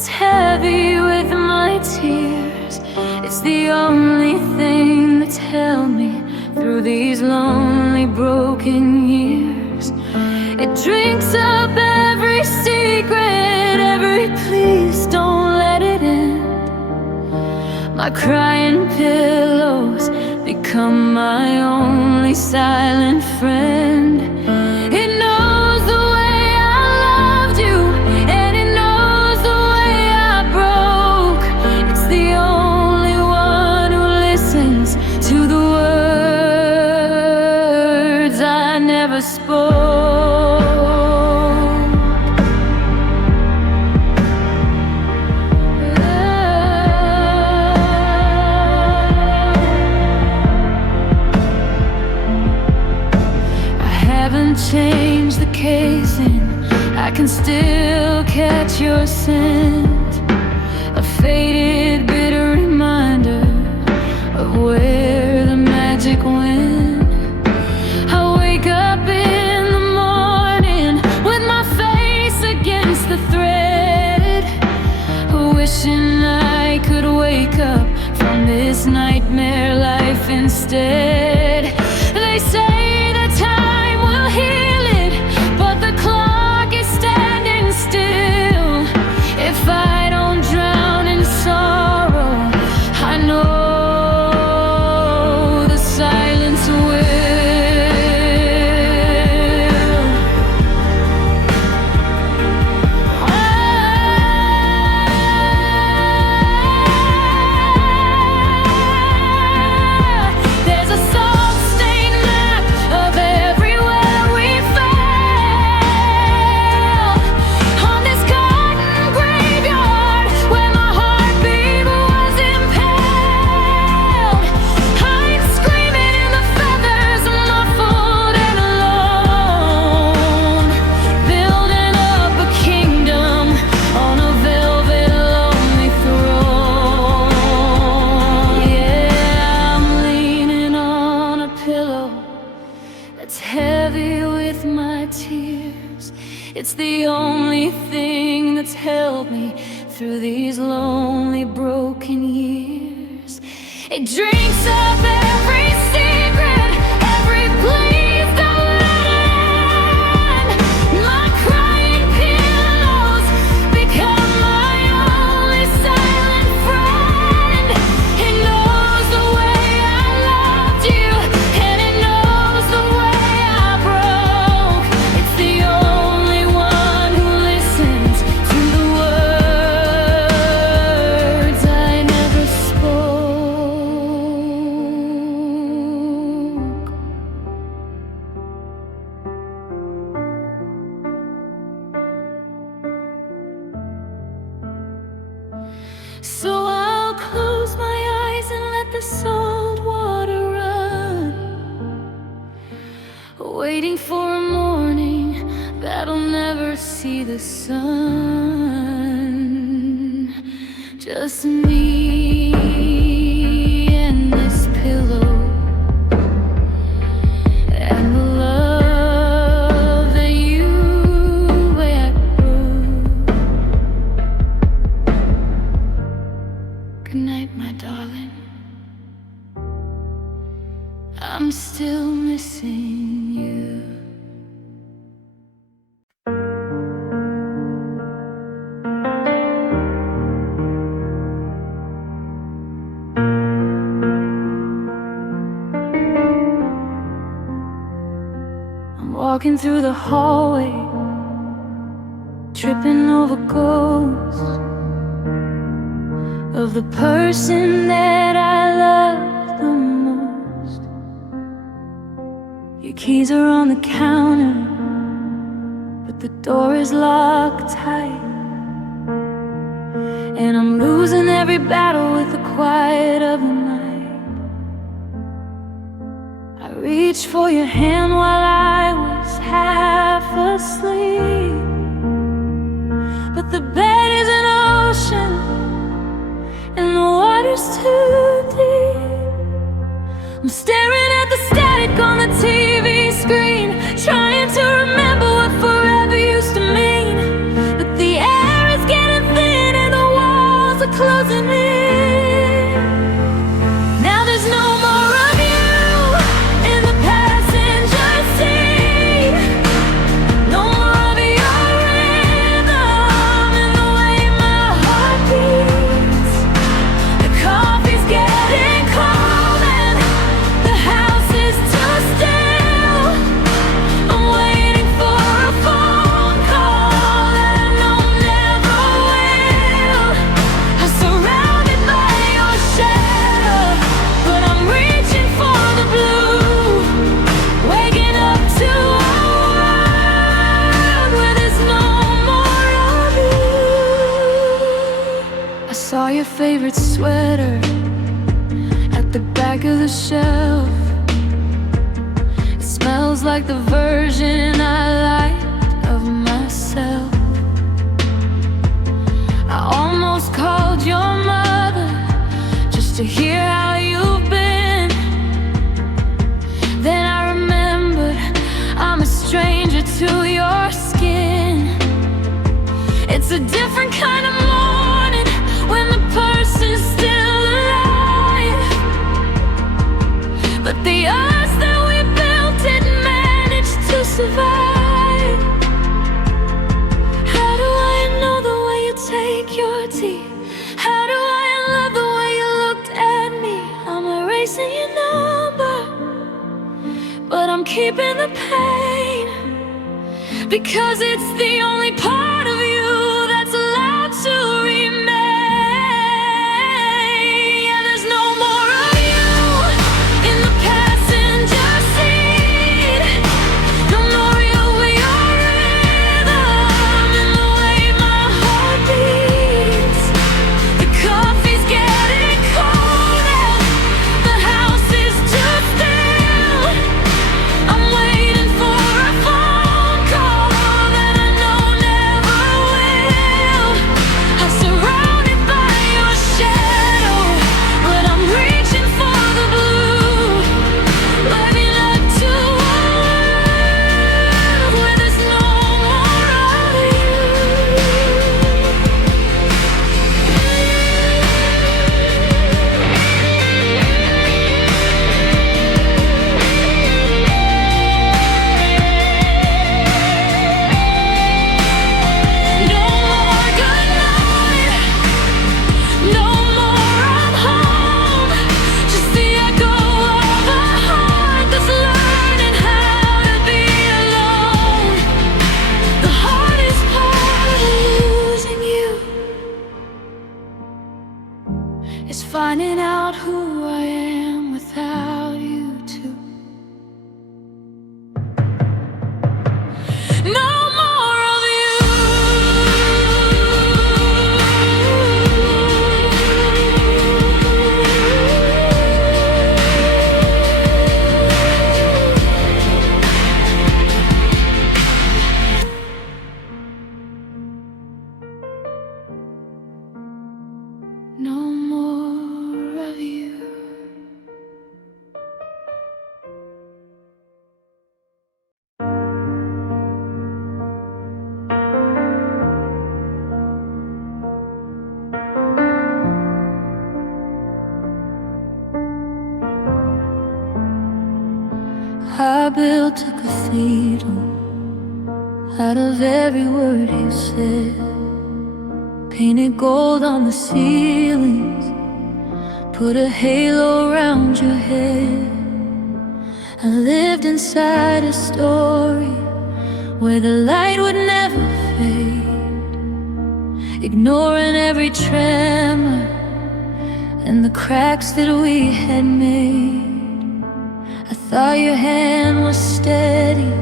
that's heavy with my tears. It's the only thing that's held me through these lonely, broken years. It drinks up every secret, every please don't let it end. My crying pillows become my only silent friend. It knows the way I loved you, and it knows the way I broke. It's the only one who listens to the words I never spoke. Change the casing, I can still catch your scent. A faded, bitter reminder of where the magic went. I wake up in the morning with my face against the thread, wishing I could wake up from this nightmare life instead. They say that time will heal it, but the clock is standing still. If I don't drown in sorrow, I know the silence will. There's a salt-stained map of everywhere we fell, on this garden graveyard where my heartbeat was impaled. I'm screaming in the feathers, muffled and alone, building up a kingdom on a velvet lonely throne. Yeah, I'm leaning on a pillow that's heavy with my tears. It's the only thing that's held me through these lonely, broken years. It drinks up every secret, every please don't let it end. My crying pillows become my only silent friend. It knows the way I loved you, and it knows the way I broke. It's the only one who listens to the words I never spoke. So I'll close my eyes and let the salt water run, waiting for a morning that'll never see the sun. Just me and this pillow, and the love that you wrote. Good night, my darling. I'm still missing you. I'm walking through the hallway, tripping over ghosts of the person that I love the most. Your keys are on the counter, but the door is locked tight. And I'm losing every battle with the quiet of the night. I reached for your hand while I was half asleep, but the bed is an ocean and the water's too deep. I'm staring at the static on the TV screen, trying to remember what forever used to mean. But the air is getting thin and the losing me. Now there's no more of you in the passenger seat. No more of your rhythm in the way my heart beats. The coffee's getting cold and the house is too still. I'm waiting for a phone call that I know never will. I'm surrounded by your shadow, but I'm reaching for the blue. Waking up to a world where there's no more of you. I saw your favorite sweater at the back of the shelf. It smells like the version I liked of myself. I almost called your mother just to hear how you've been. Then I remembered I'm a stranger to your skin. It's a different kind of morning when the person's still alive. But the odds that we built didn't manage to survive. How do I know the way you take your tea? How do I love the way you looked at me? I'm erasing your number, but I'm keeping the pain, because it's the only part of you that's allowed to remain. Yeah, there's no more of you in the passenger seat. No more of your rhythm in the way my heart beats. The coffee's getting cold and the house is too still. I'm waiting for a phone call that I know never will. I'm surrounded by your shadow, but I'm reaching for the blue. Living up to a world where there's no more of you. No more goodnight, no more I'm home. Just the echo of a heart that's learning how to be alone. The hardest part of losing you is finding out who I am without you too. No more of you. No more of you. I built a cathedral out of every word you said. Painted gold on the ceilings, put a halo around your head. I lived inside a story where the light would never fade, ignoring every tremor and the cracks that we had made. I thought your hand was steady,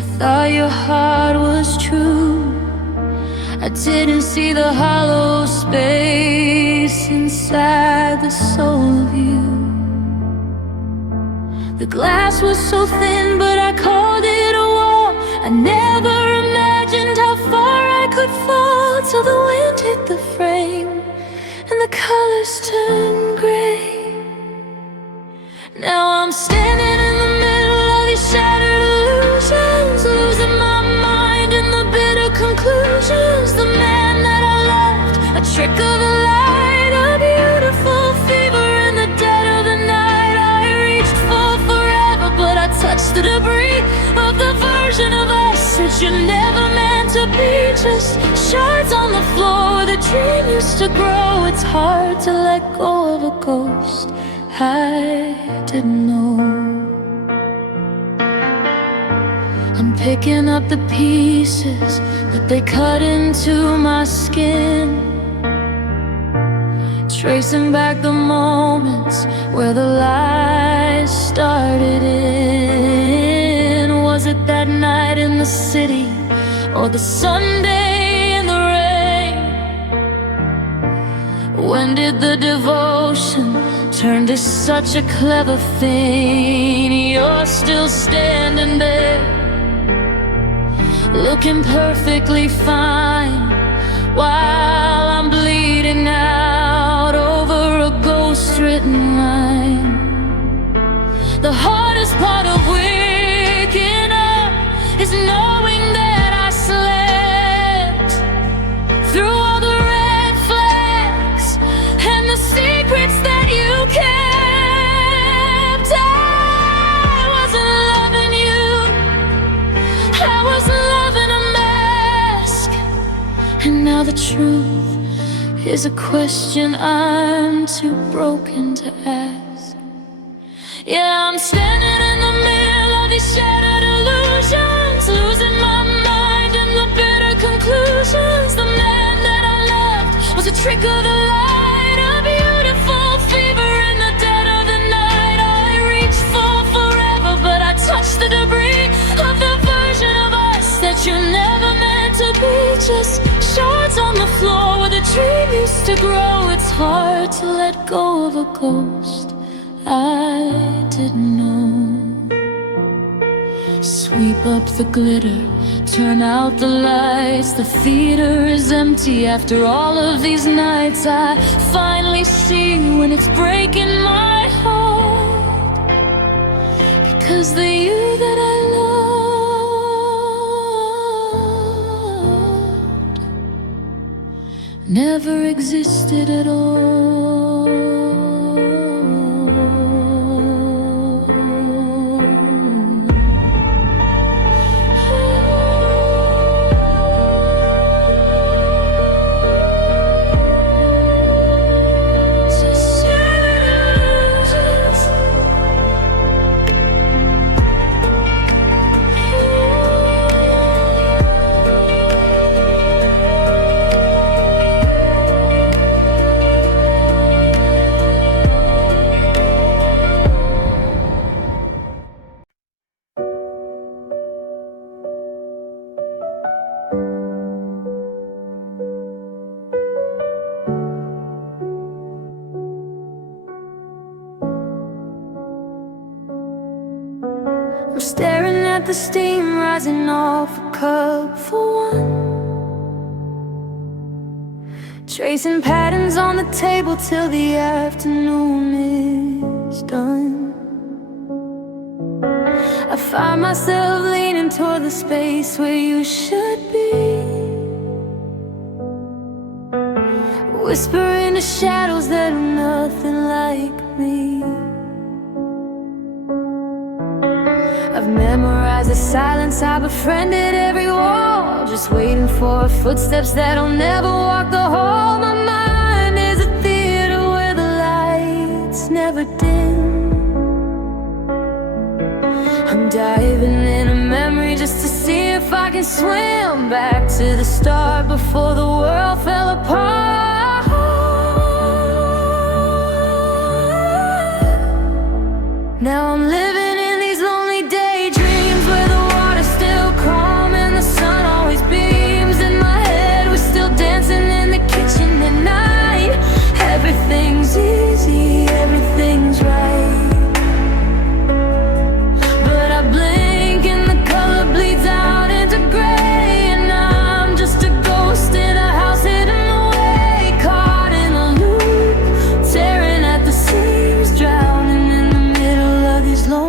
I thought your heart was true. I didn't see the hollow space inside the soul of you. The glass was so thin, but I called it a wall. I never imagined how far I could fall, till the wind hit the frame and the colors turned gray. Now I'm standing in the middle of these shattered illusions, losing my mind in the bitter conclusions. The man that I loved, a trick of a lie. just shards on the floor. The dream used to grow. It's hard to let go of a ghost I didn't know. I'm picking up the pieces that they cut into my skin, tracing back the moments where the lies started in. Was it that night in the city, or the Sunday in the rain? When did the devotion turn to such a clever thing? You're still standing there, looking perfectly fine, while I'm bleeding out over a ghost-written line. The hardest part of waking up is knowing that I slept through all the red flags and the secrets that you kept. I wasn't loving you, I was loving a mask. And now the truth is a question I'm too broken to ask. Yeah, I'm standing in the middle of these shattered illusions, losing my mind in the bitter conclusions. The man that I loved was a trick of the light, a beautiful fever in the dead of the night. I reached for forever, but I touched the debris of the version of us that you never meant to be. Just shards on the floor where the dream used to grow. It's hard to let go of a ghost I didn't know. Sweep up the glitter, turn out the lights. The theater is empty after all of these nights. I finally see when it's breaking my heart, because the you that I loved never existed at all. I'm staring at the steam rising off a cup for one, tracing patterns on the table till the afternoon is done. I find myself leaning toward the space where you should be, whispering to shadows that are nothing like me. I've memorized the silence, I befriended every wall, just waiting for footsteps that'll never walk the hall. My mind is a theater where the lights never dim. I'm diving in a memory just to see if I can swim back to the start before the world fell apart. Now I'm living in these lonely daydreams where the water's still calm and the sun always beams. In my head we're still dancing in the kitchen at night. Everything's easy, everything's right, but I blink and the color bleeds out into gray, and I'm just a ghost in a house hidden away, caught in a loop, tearing at the seams, drowning in the middle of these lonely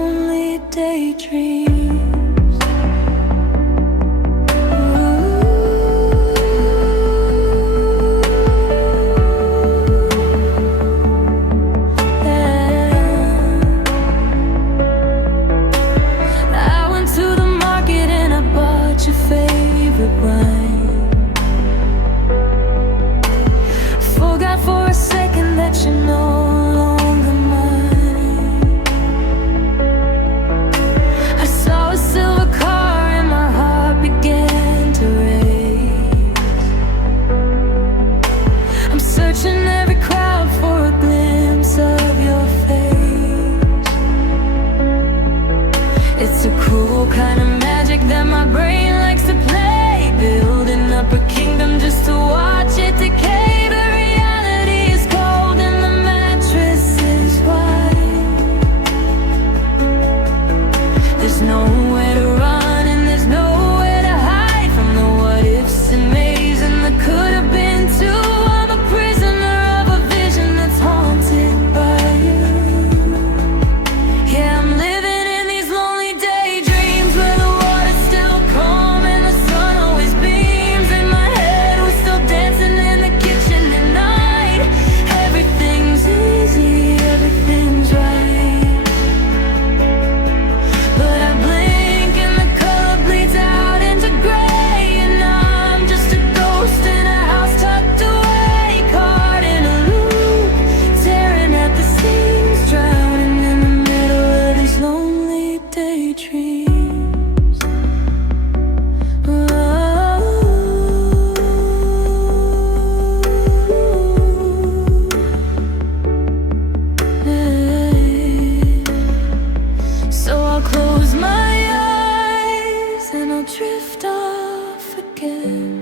again,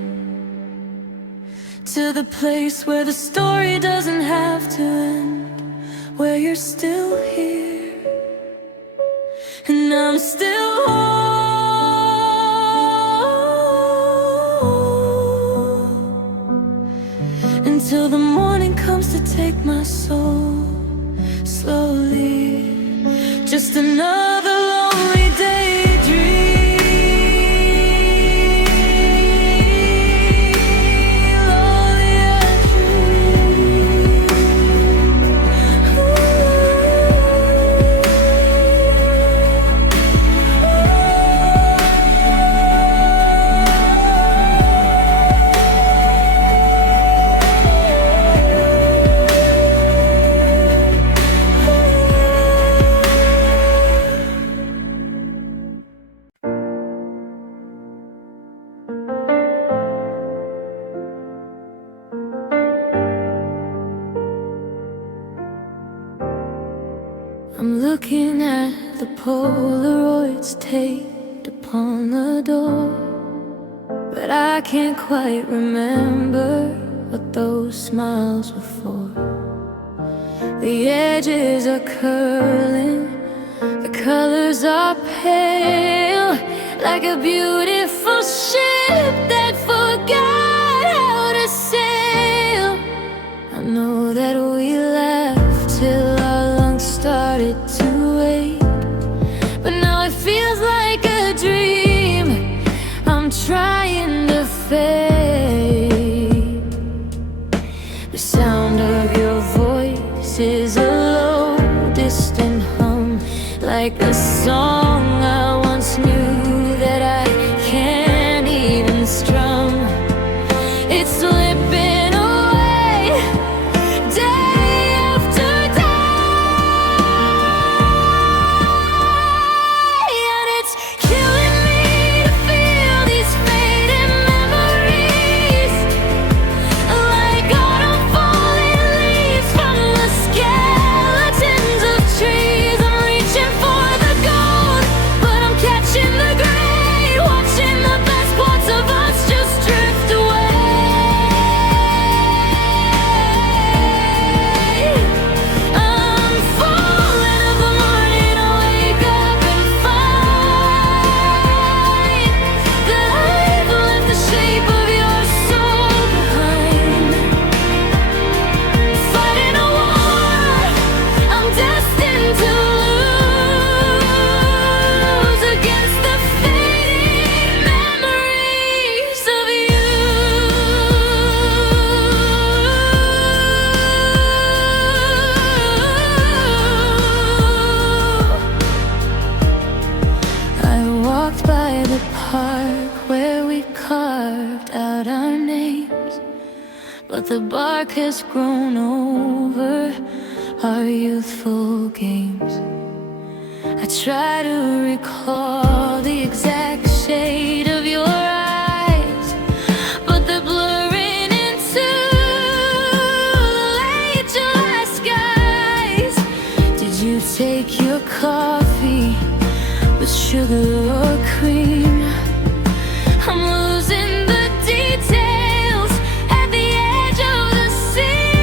to the place where the story doesn't have to end, where you're still here and I'm still whole, until the morning comes to take my soul slowly. Just another lonely daydream. I'm looking at the Polaroids taped upon the door, but I can't quite remember what those smiles were for. The edges are curling, the colors are pale, like a beautiful ship that forgot how to sail. I know that we laughed till our lungs started to ache, but now it feels like a dream I'm trying to fade. The sound of your voice is a low, distant hum, like a song I once knew that I can't even strum. It's slipping away day after day, and it's killing me to feel these fading memories, like autumn falling leaves from the skeletons of trees. I'm reaching for the gold, but I'm catching the gray, watching the best parts of us just drift away. I'm falling of the morning, I wake up and find that I've left the shape of your soul behind. Fighting a war I'm destined to lose, against the fading memories of you. I walked by the park where we carved out our names, but the bark has grown over our youthful games. I try to recall the exact shade of your eyes, but they're blurring into the late July skies. Did you take your coffee with sugar or cream? I'm losing the details at the edge of the sea.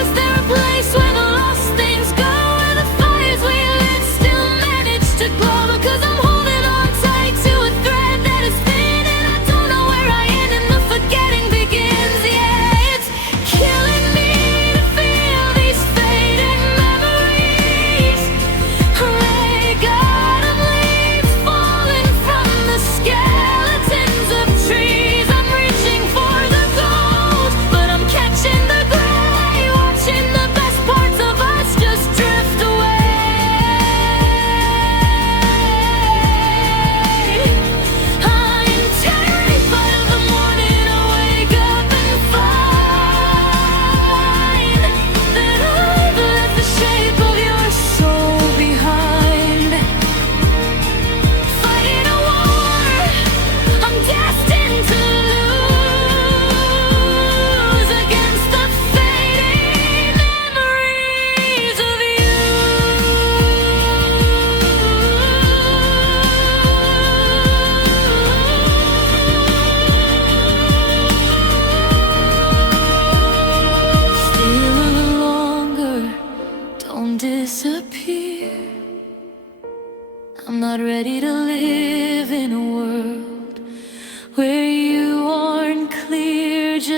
Is there a place where the lost things go, where the fires we lit still manage to glow? Because I'm holding on tight to a thread that is thin, and I don't know where I end and the forgetting begins. Yeah, it's killing me to feel these fading memories.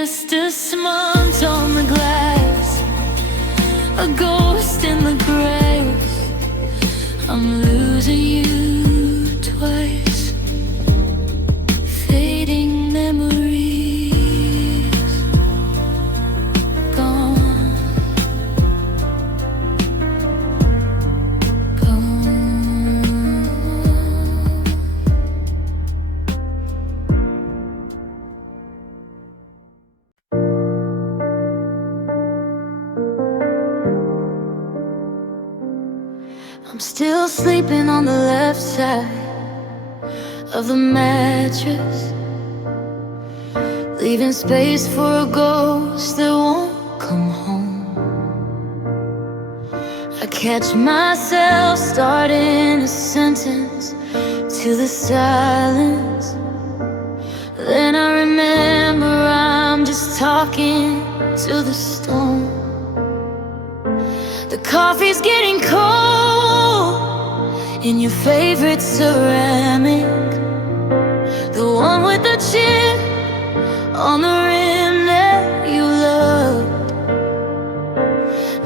just a smudge on the glass, a ghost in the graves. I'm losing you twice, fading memories, gone, gone. I'm still sleeping on the left side of the mattress, leaving space for a ghost that won't come home. I catch myself starting a sentence to the silence, then I remember I'm just talking to the stone. The coffee's getting cold in your favorite ceramic, the one with the chip on the rim that you loved.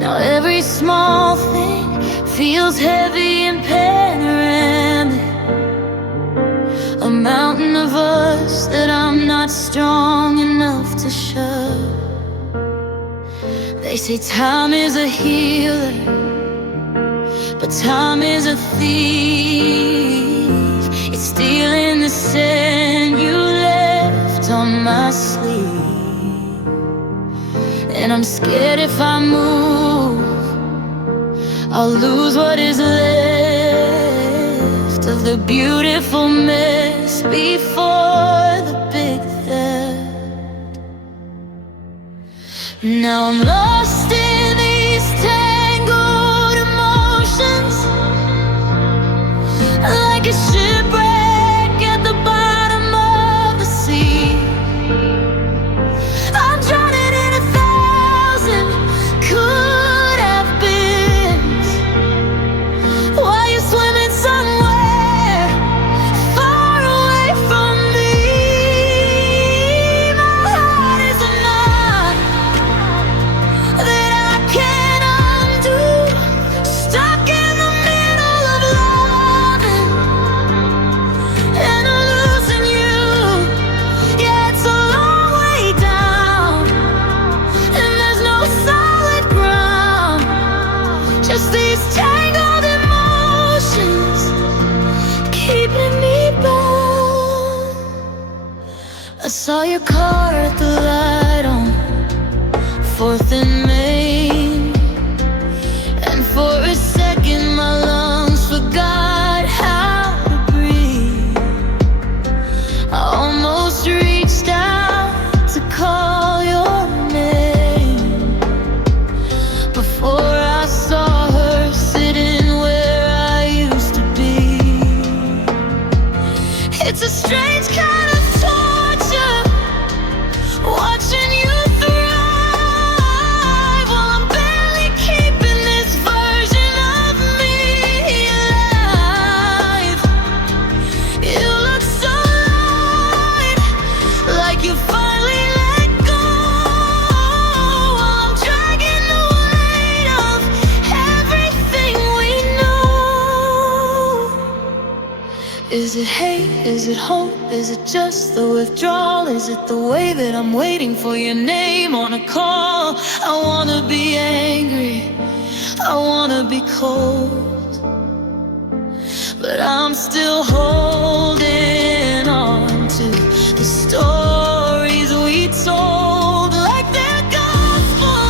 Now every small thing feels heavy and panoramic, a mountain of us that I'm not strong enough to shove. They say time is a healer, but time is a thief. It's stealing the sand you left on my sleeve. And I'm scared if I move, I'll lose what is left of the beautiful mess before the big theft. Now I'm lost in these tangled emotions, like a shipwreck at the bottom of the sea. I'm drowning in 1,000 could have beens, while you're swimming somewhere far away from me. My heart is a knot that I can't undo, stuck in the middle of loving and losing you. Yeah, it's a long way down, and there's no solid ground, just these tangled emotions keeping me bound. I saw your car at the light on 4th and Main, and for a second my lungs forgot how to breathe. I almost reached out to call your name before I saw her sitting where I used to be. It's a strange kind of torture, watching you thrive while I'm barely keeping this version of me alive. You look so light, like you finally let go, while I'm dragging the weight of everything we know. Is it hate? Is it hope? Is it just the withdrawal? Is it the way that I'm waiting for your name on a call? I wanna be angry, I wanna be cold, but I'm still holding on to the stories we told, like they're gospel,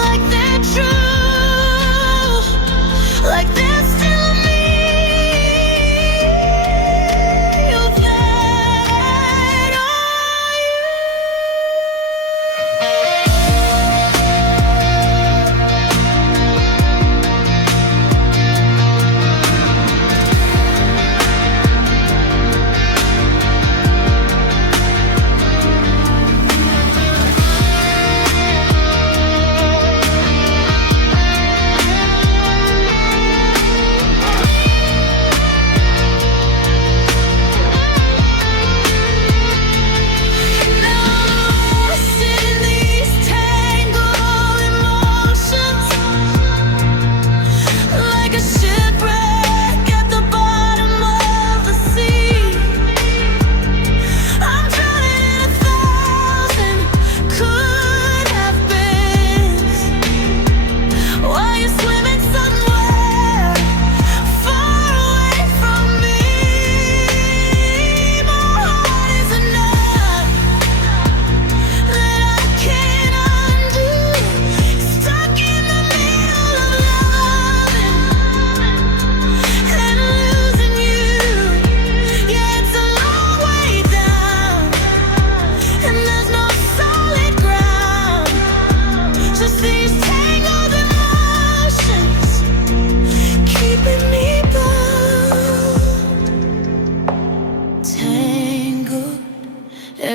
like they're true, like they're still me. That are you.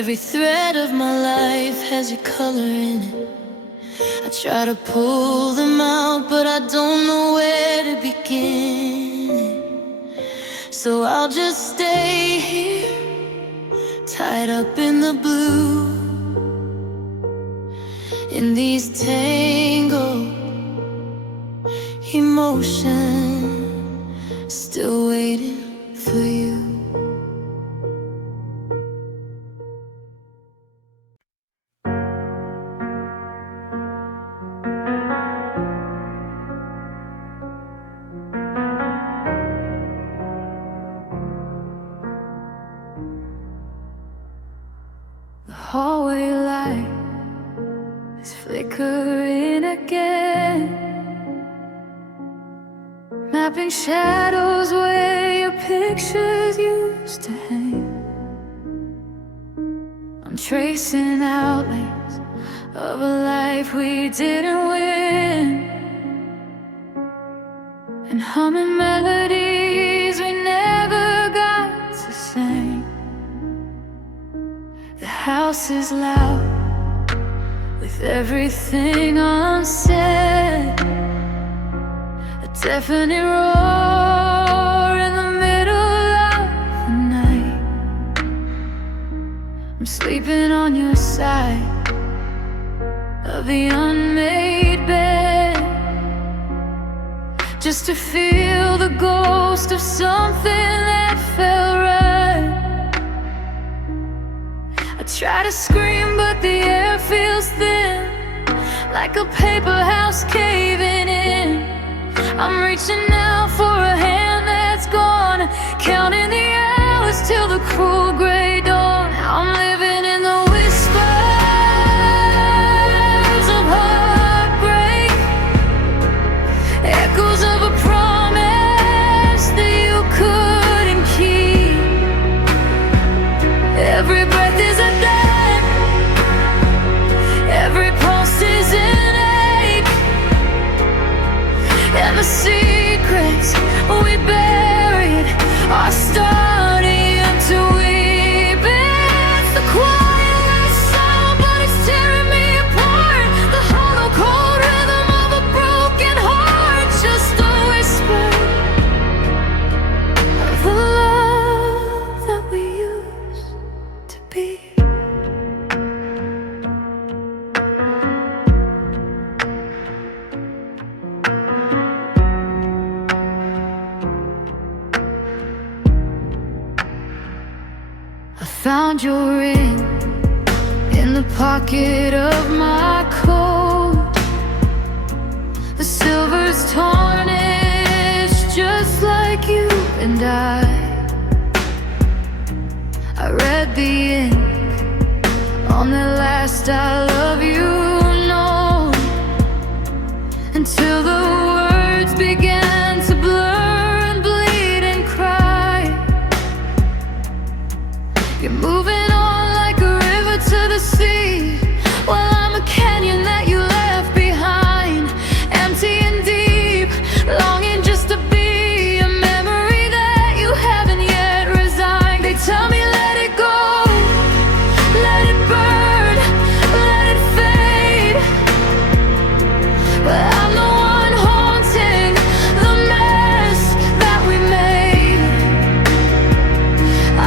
Every thread of my life has your color in it. I try to pull them out, but I don't know where to begin. So I'll just stay here, tied up in the blue, in these tangled emotions, still waiting for you. The hallway light is flickering again, mapping shadows where your pictures used to hang. I'm tracing outlines of a life we didn't win, and humming melodies we never got to sing. The house is loud with everything unsaid, a deafening roar in the middle of the night. I'm sleeping on your side of the unmade bed, just to feel the ghost of something that felt right. I try to scream, but the air feels thin, like a paper house caving in. I'm reaching out for a hand that's gone, counting the hours till the cruel gray dawn. I'm living in the whispers of heartbreak, echoes of a promise that you couldn't keep. Every breath is a death, every pulse is an ache, and the secrets we buried are starting to weep. It's the quiet sound, but it's tearing me apart. The hollow cold rhythm of a broken heart, just a whisper of the love that we used to be. I found your ring in the pocket of my coat. The silver's tarnished, just like you and I read the ink on the last I love you note, until the words began to blur and bleed and cry. You're moving on like a river to the sea, while I'm a canyon that you left behind, empty and deep, longing just to be a memory that you haven't yet resigned. They tell me let it go, let it burn, let it fade, but I'm the one haunting the mess that we made.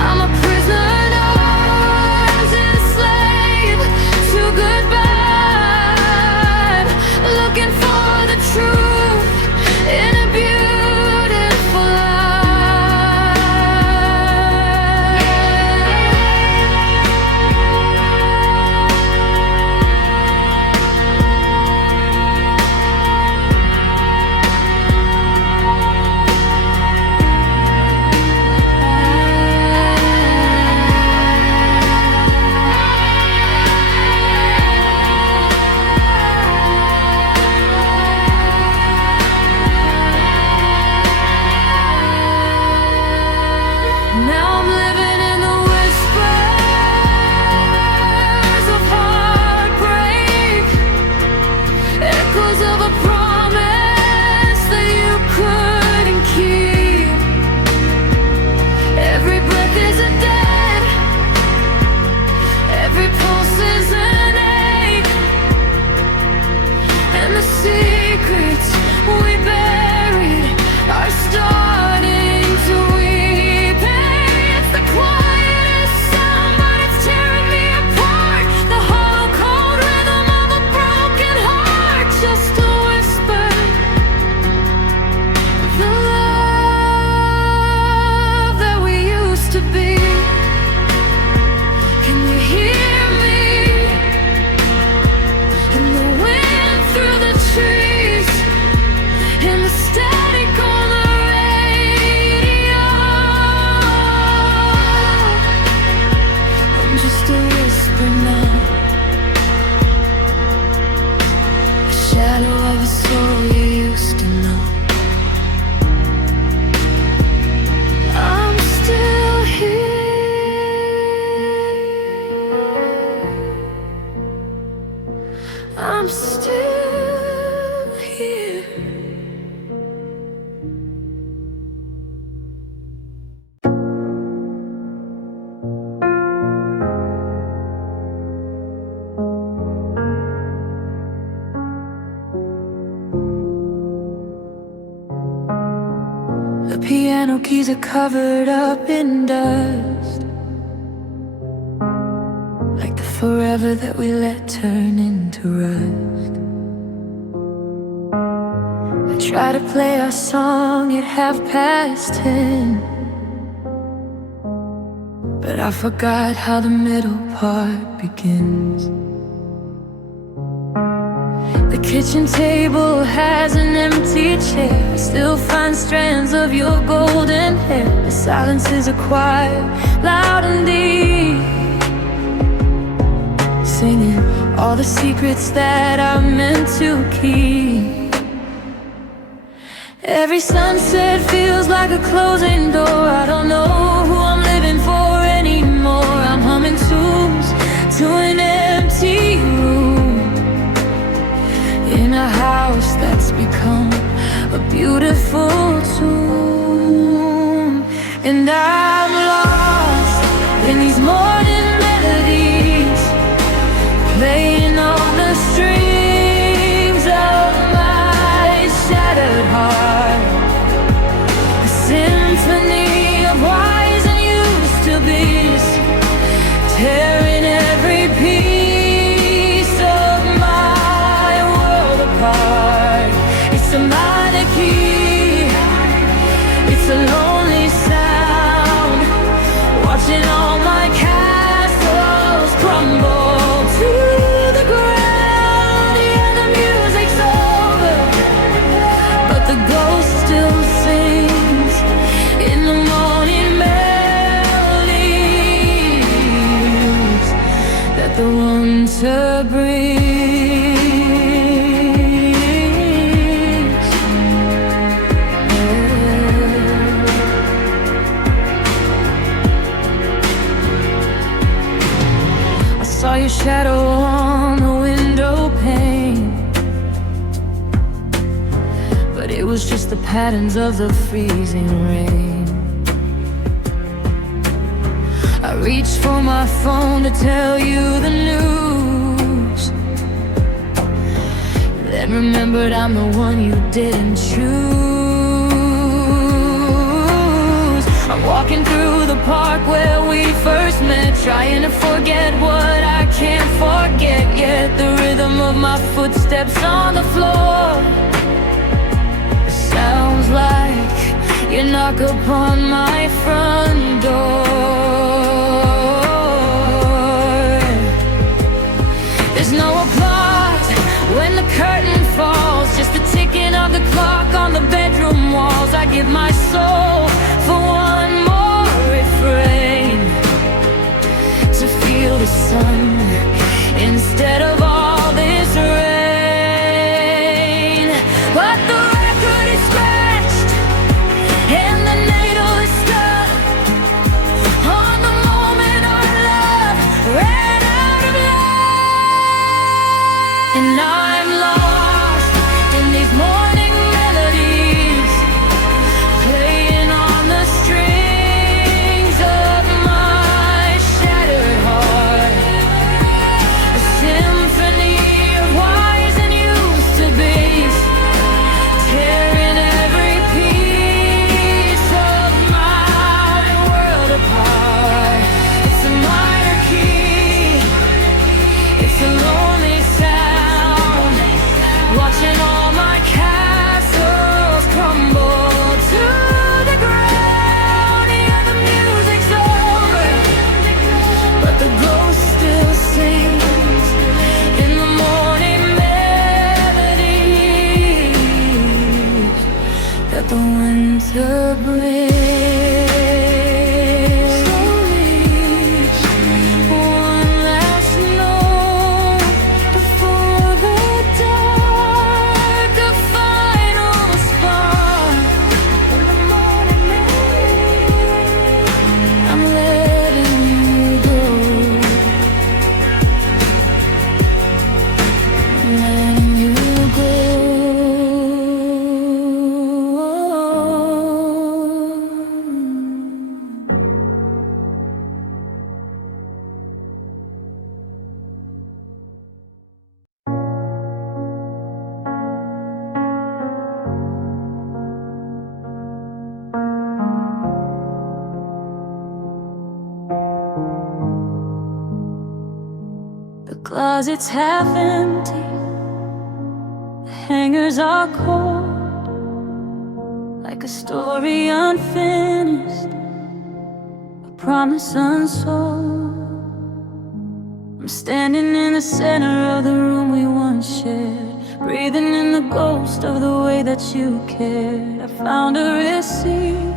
I'm a prisoner in arms, enslaved to goodbye, looking for the truth in a beautiful Now I'm living in the whispers of heartbreak, echoes of a promise that you couldn't keep. Every breath is a death, The piano keys are covered up in dust, like the forever that we let turn into rust. I try to play our song at 10:30, but I forgot how the middle part begins. The kitchen table has an empty chair. I still find strands of your golden hair. The silence is a choir, loud and deep, singing all the secrets that I'm meant to keep. Every sunset feels like a closing door. I don't know who I'm living for anymore. I'm humming tunes to an empty room, in a house that's become a beautiful tomb. And I'm lost in these morning melodies, playing on the strings of my shattered heart. A symphony of whys and used to be's, tearing every piece of my world apart. It's a minor key, it's a lonely sound, watching all my castles crumble to the ground. Yeah, the music's over, but the ghost still sings in the morning melodies that the winter brings. I saw your shadow on the window pane, but it was just the patterns of the freezing rain. I reached for my phone to tell you the news, then remembered I'm the one you didn't choose. I'm walking through the park where we first met, trying to forget what I can't forget yet. The rhythm of my footsteps on the floor sounds like you knock upon my front door. There's no applause when the curtain falls, just the ticking of the clock on the bedroom walls. I give my soul for one more refrain, to feel the sun instead of all this rain. But the record is scratched and the needle is stuck on the moment our love ran out of light. And I'm lost in these morning melodies, Closet's half empty, the hangers are cold, like a story unfinished, a promise unsold. I'm standing in the center of the room we once shared, breathing in the ghost of the way that you cared. I found a receipt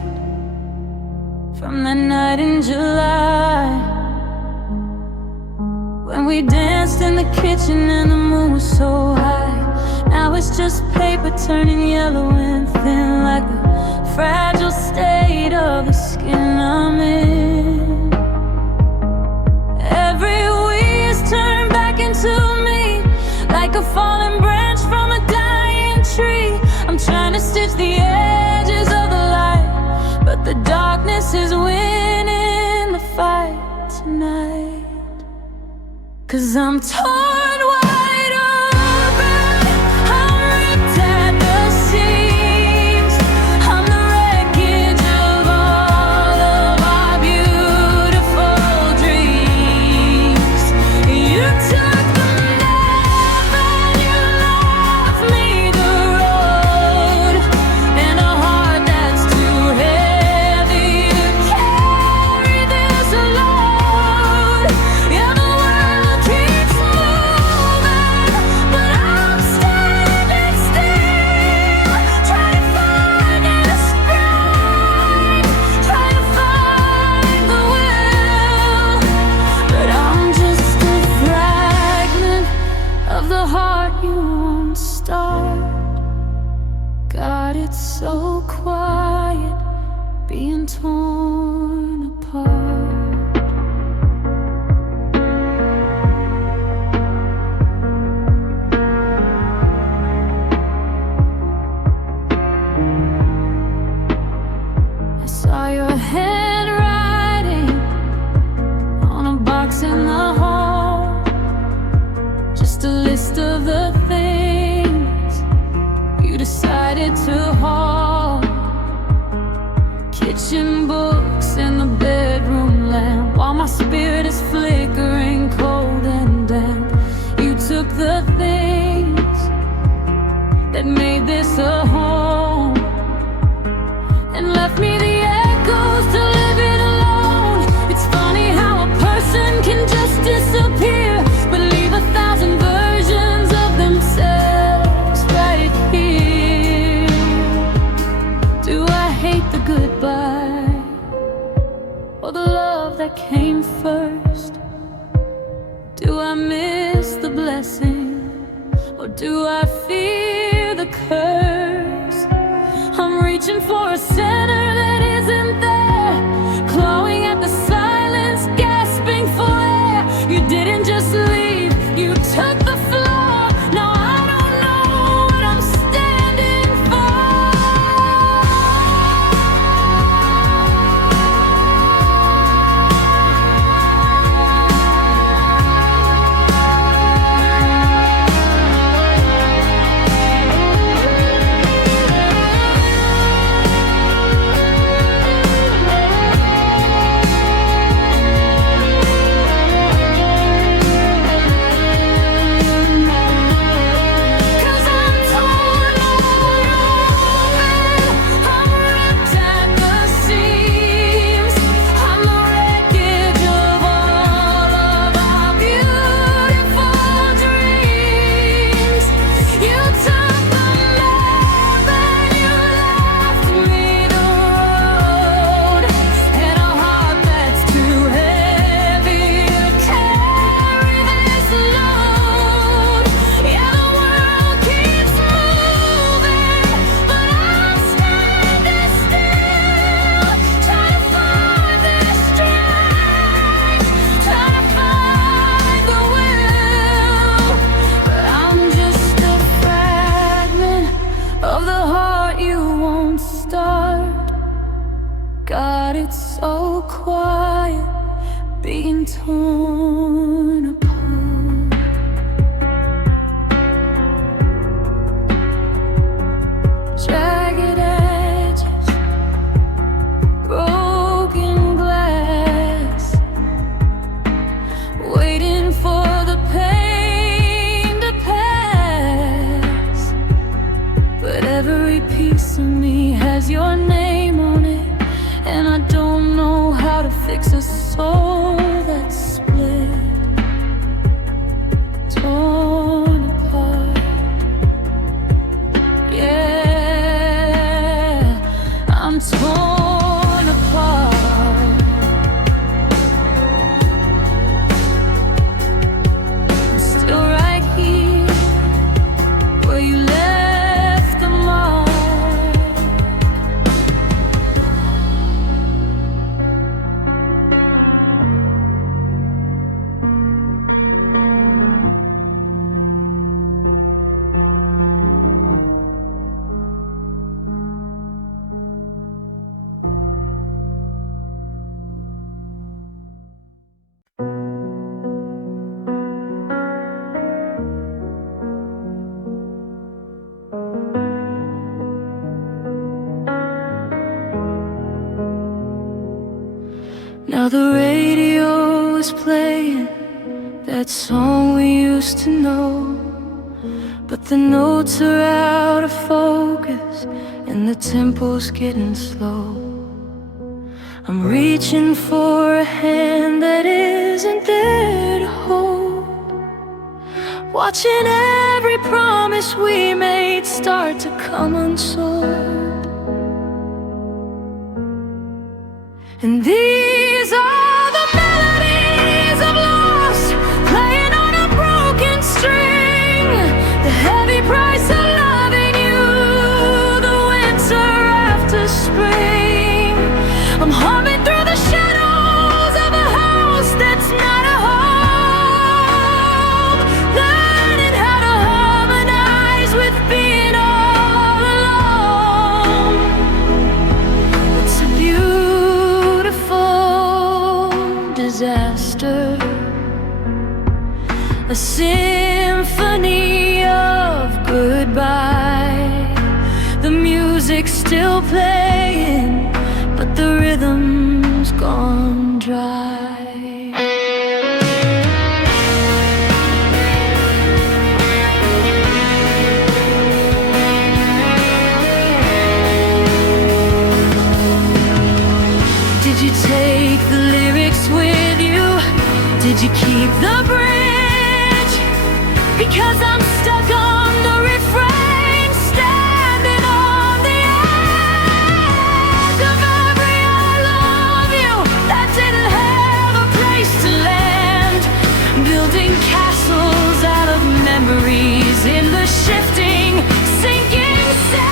from that night in July, when we danced in the kitchen and the moon was so high. Now it's just paper turning yellow and thin, like the fragile state of the skin I'm in. Every wheeze turned back into me, like a fallen branch from a dying tree. I'm trying to stitch the edges of the light, but the darkness is winning the fight tonight. 'Cause I'm torn wide open, I'm ripped at the seams, I'm the wreckage of all of our beautiful dreams. You took the map and you left me the road, and a heart that's too heavy to carry this load. Yeah, the world keeps moving, but I'm standing still, trying to find the strength, trying to find the will. But I'm just a fragment of the heart you won't start. God, it's so quiet, being torn apart. I saw your handwriting on a box in the hall, just a list of the things you decided to haul. Kitchen books and the bedroom lamp, while my spirit is flickering cold and damp. You took the things that made this a home and left me the echoes to live it alone. It's funny how a person can just disappear, but leave 1,000 versions of themselves right here. Do I hate the goodbye or the love that came first? Do I miss the blessing or do I fear the curse? I'm reaching for a center that isn't there, clawing at the silence, gasping for air. You didn't just leave, you took the floor. Now I don't know what I'm standing for. being torn apart. Jagged edges, broken glass, waiting for the pain a soul that's split, torn apart. Yeah, I'm torn apart. I'm still right here where you left the mark. Now the radio is playing that song we used to know, but the notes are out of focus and the tempo's getting slow. I'm reaching for a hand that isn't there to hold, watching every promise we made start to come unsold. And these are the melodies of loss, playing on a broken string. The heavy price of loving you, the winter after spring. I'm humming through the shadows of a house that's not a home, learning how to harmonize with being all alone. It's a beautiful disaster, a symphony of goodbye. The music's still playing, but the rhythm's gone dry. Did you take the lyrics with you? Did you keep the bridge? Because I'm stuck on the refrain, standing on the edge of every I love you that didn't have a place to land, building castles out of memories in the shifting, sinking sand.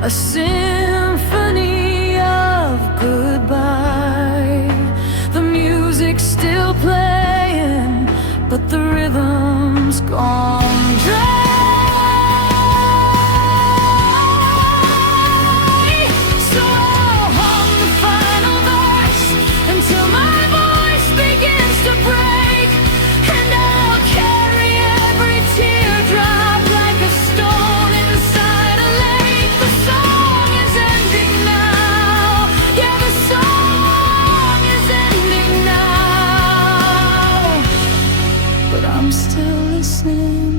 A symphony of goodbye. The music's still playing, but the rhythm's gone dry. So I'll hum the final verse until my voice begins to break, and I'll carry every teardrop like a stone inside a lake. The song is ending now. Yeah, the song is ending now. But I'm still listening.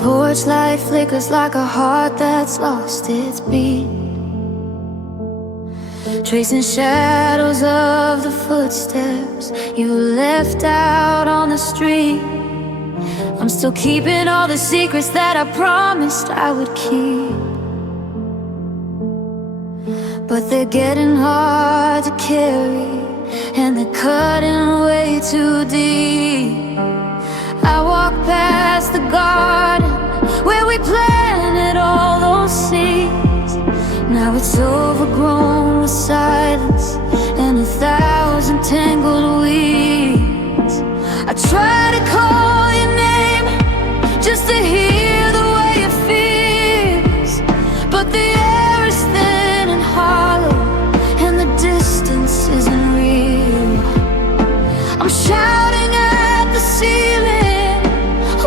Porch light flickers like a heart that's lost its beat, tracing shadows of the footsteps you left out on the street. I'm still keeping all the secrets that I promised I would keep, but they're getting hard to carry, and they're cutting way too deep. I walk past the garden where we planted all those seeds. Now it's overgrown with silence and 1,000 tangled weeds. I try to call your name just to hear the way it feels, but the air is thin and hollow, and the distance isn't real. I'm shouting at the ceiling,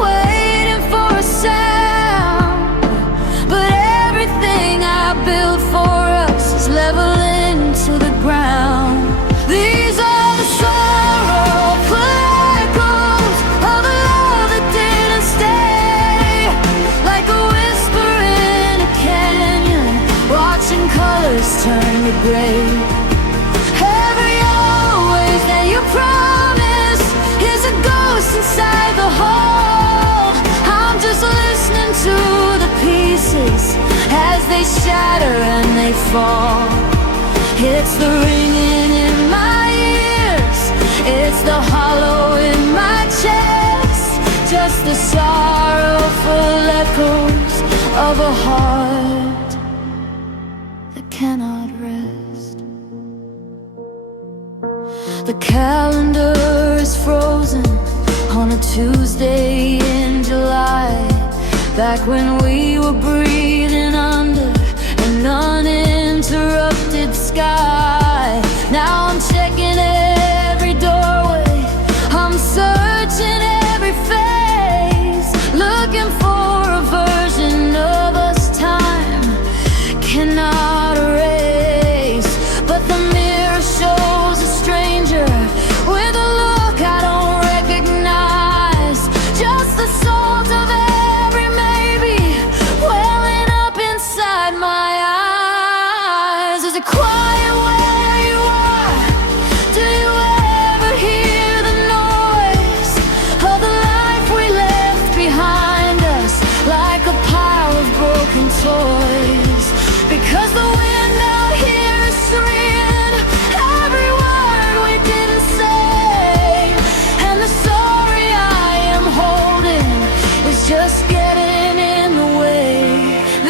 waiting for a sound, but everything I built for us is leveling to the ground. These are the sorrowful echoes of a love that didn't stay, like a whisper in a canyon, watching colors turn to gray. Every always that you promise is a ghost inside the hole. I'm just listening to the pieces as they shatter and they fall. It's the ringing in my ears, it's the hollow in my chest, just the sorrowful echoes of a heart that cannot rest. The calendar is frozen on a Tuesday in July, back when we were breathing under an uninterrupted sky. Now I'm checking every doorway, I'm searching every face, looking for a version of us time cannot erase. But the mirror shows a stranger with a look I don't recognize, just the salt of every maybe welling up inside my eyes. Is it quiet where you are? Do you ever hear the noise of the life we left behind us, like a pile of broken toys? Because the wind out here is singing every word we didn't say, and the story I am holding is just getting in the way.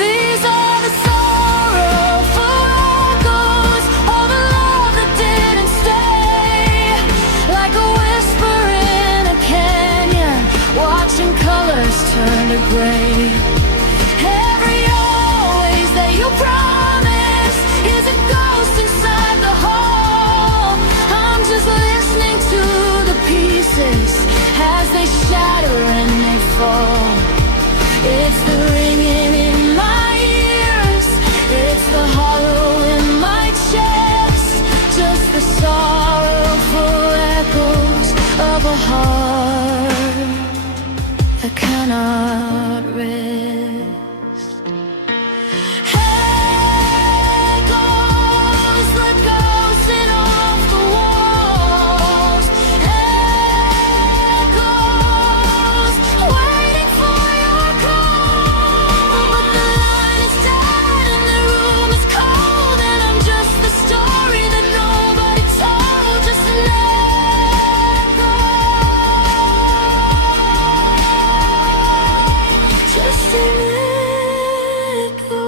These are the sorrowful echoes of a love that didn't stay, like a whisper in a canyon, watching colors turn to gray. Every always that you promise is a ghost inside the hole. I'm just listening to the pieces as they shatter and they fall. It's the ringing in my ears, it's the hollow in my chest, just the sorrowful echoes of a heart that cannot rest. Echoes, the ghosting off the walls. Echoes, waiting for your call. But the line is dead and the room is cold, and I'm just the story that nobody told. Just an echo, just an echo.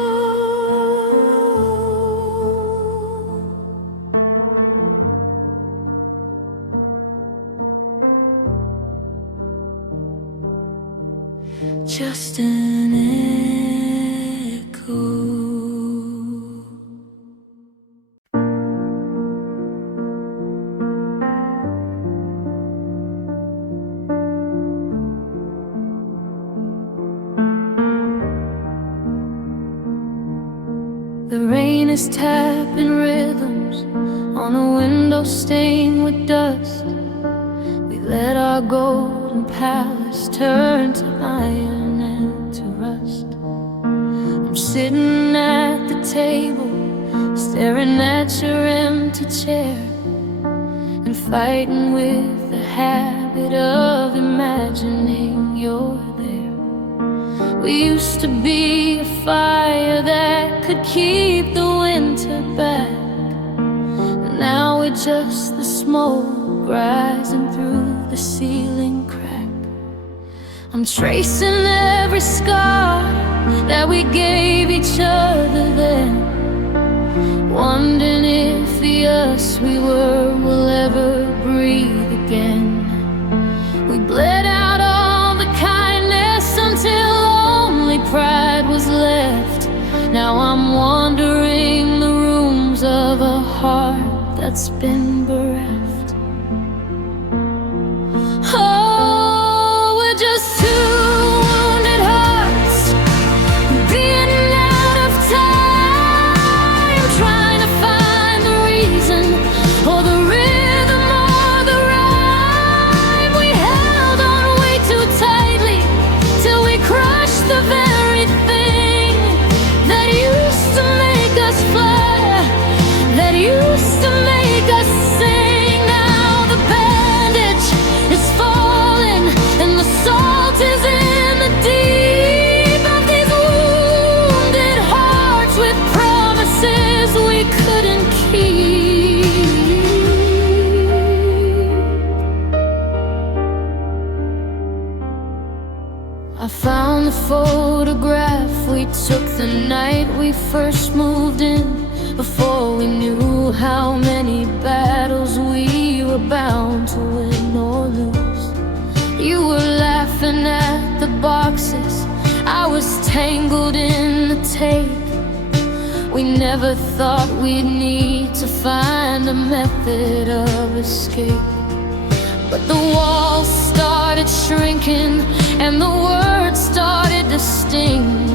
Just an echo. The rain is tapping rhythms on a window stained with dust. We let our golden palace turn to iron and sitting at the table, staring at your empty chair, and fighting with the habit of imagining you're there. We used to be a fire that could keep the winter back. Now we're just the smoke rising through the ceiling crack. I'm tracing every scar that we gave each other then, wondering if the us we were will ever breathe again. We bled out all the kindness until only pride was left. Now I'm wandering the rooms of a heart that's been bereft. Oh, we're just two wounded hearts beating out of time, trying to find the reason or the rhythm or the rhyme. We held on way too tightly till we crushed the very thing that used to make us fly, that used to make us sing. Now the bandage is falling and the salt is in the deep of these wounded hearts with promises we couldn't keep. I found the photograph we took the night we first moved in, before we knew how many battles we were bound to win or lose. You were laughing at the boxes, I was tangled in the tape. We never thought we'd need to find a method of escape. But the walls started shrinking and the words started to sting,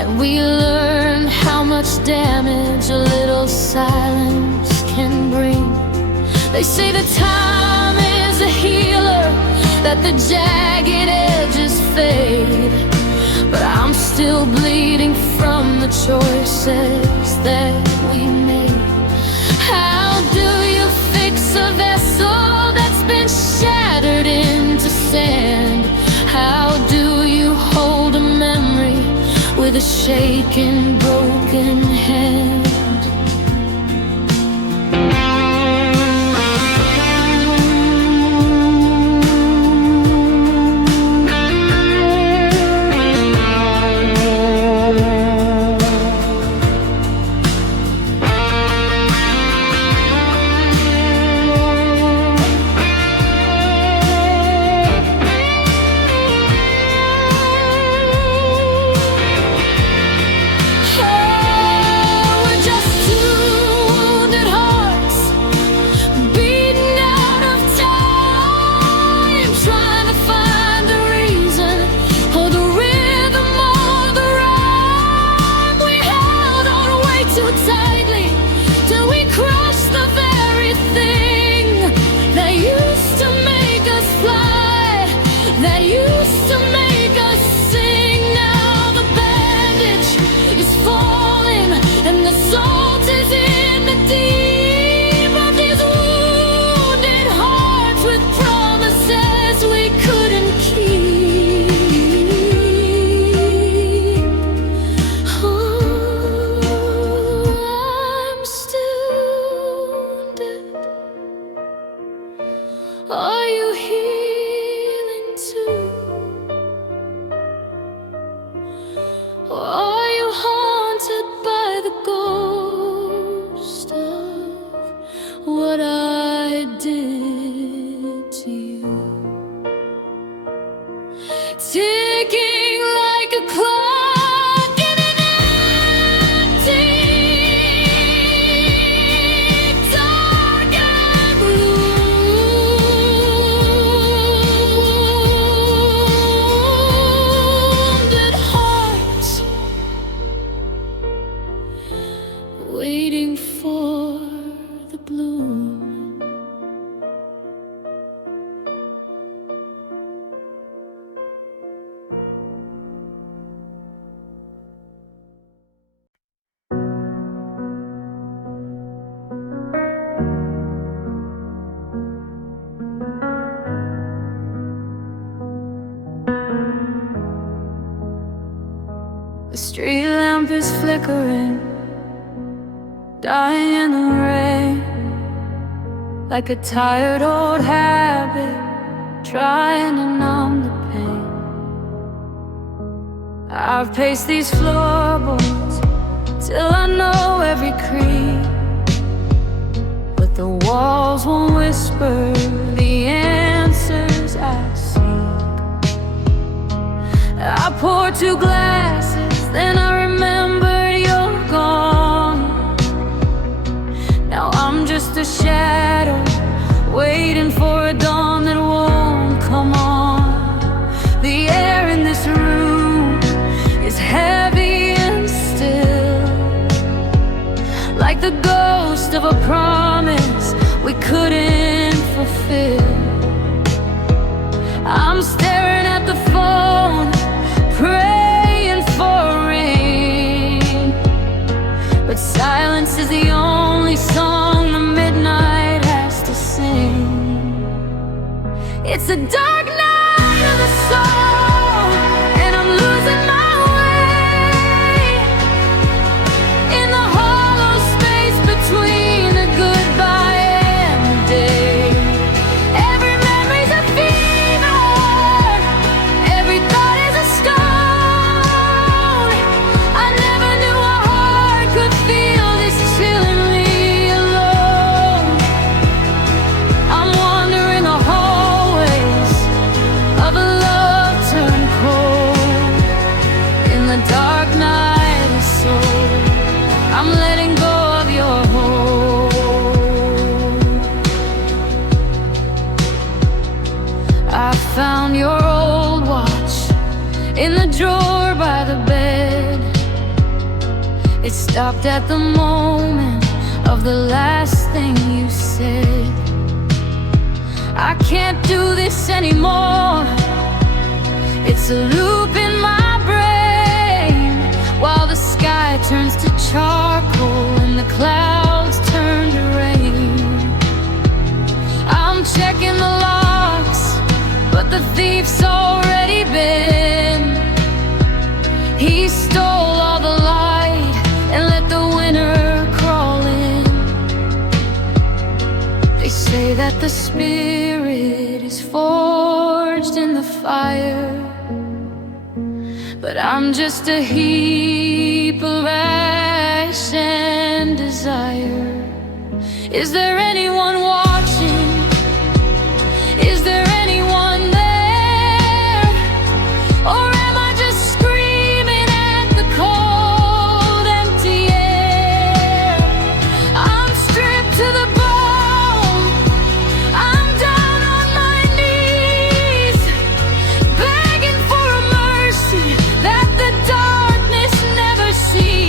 and we learned how much damage a little silence can bring. They say that time is a healer, that the jagged edges fade, but I'm still bleeding from the choices that we made. How do you fix a vessel that's been shattered into sand? How do you hold a memory with a shaking, broken hand? Are you healing too? Or are you haunted by the ghost of what I did to you? Ticking like a clock in an empty, dark and wounded heart. The street lamp is flickering, dying in the rain, like a tired old habit, trying to numb the pain. I've paced these floorboards till I know every creak, but the walls won't whisper the answers I seek. I poured 2 glasses, then I remembered you're gone. Now I'm just a shadow, waiting for a dawn that won't come on. The air in this room is heavy and still, like the ghost of a promise we couldn't fulfill. I'm staring at the phone, praying for rain, but silence is the only song the midnight has to sing. It's a dark night of the soul, and I'm losing my way in the hollow space between the goodbye and the day. Every memory's a fever, every thought is a stone. I never knew a heart could feel this chillingly alone. I'm wandering the hallways of a love turned cold in the dark night of soul. I'm letting go of your hold. I found your old watch in the drawer by the bed. It stopped at the moment of the last thing you said. I can't do this anymore. It's a loop in my brain, while the sky turns to charcoal and the clouds turn to rain. I'm checking the locks, but the thief's already been. He stole all the light and let the winter crawl in. They say that the spirit is forged in the fire, but I'm just a heap of ash and desire. Is there anyone watching? Is there anyone there? Or am I just screaming at the cold, empty air? I'm stripped to the bone, I'm down on my knees, begging for a mercy that the darkness never sees.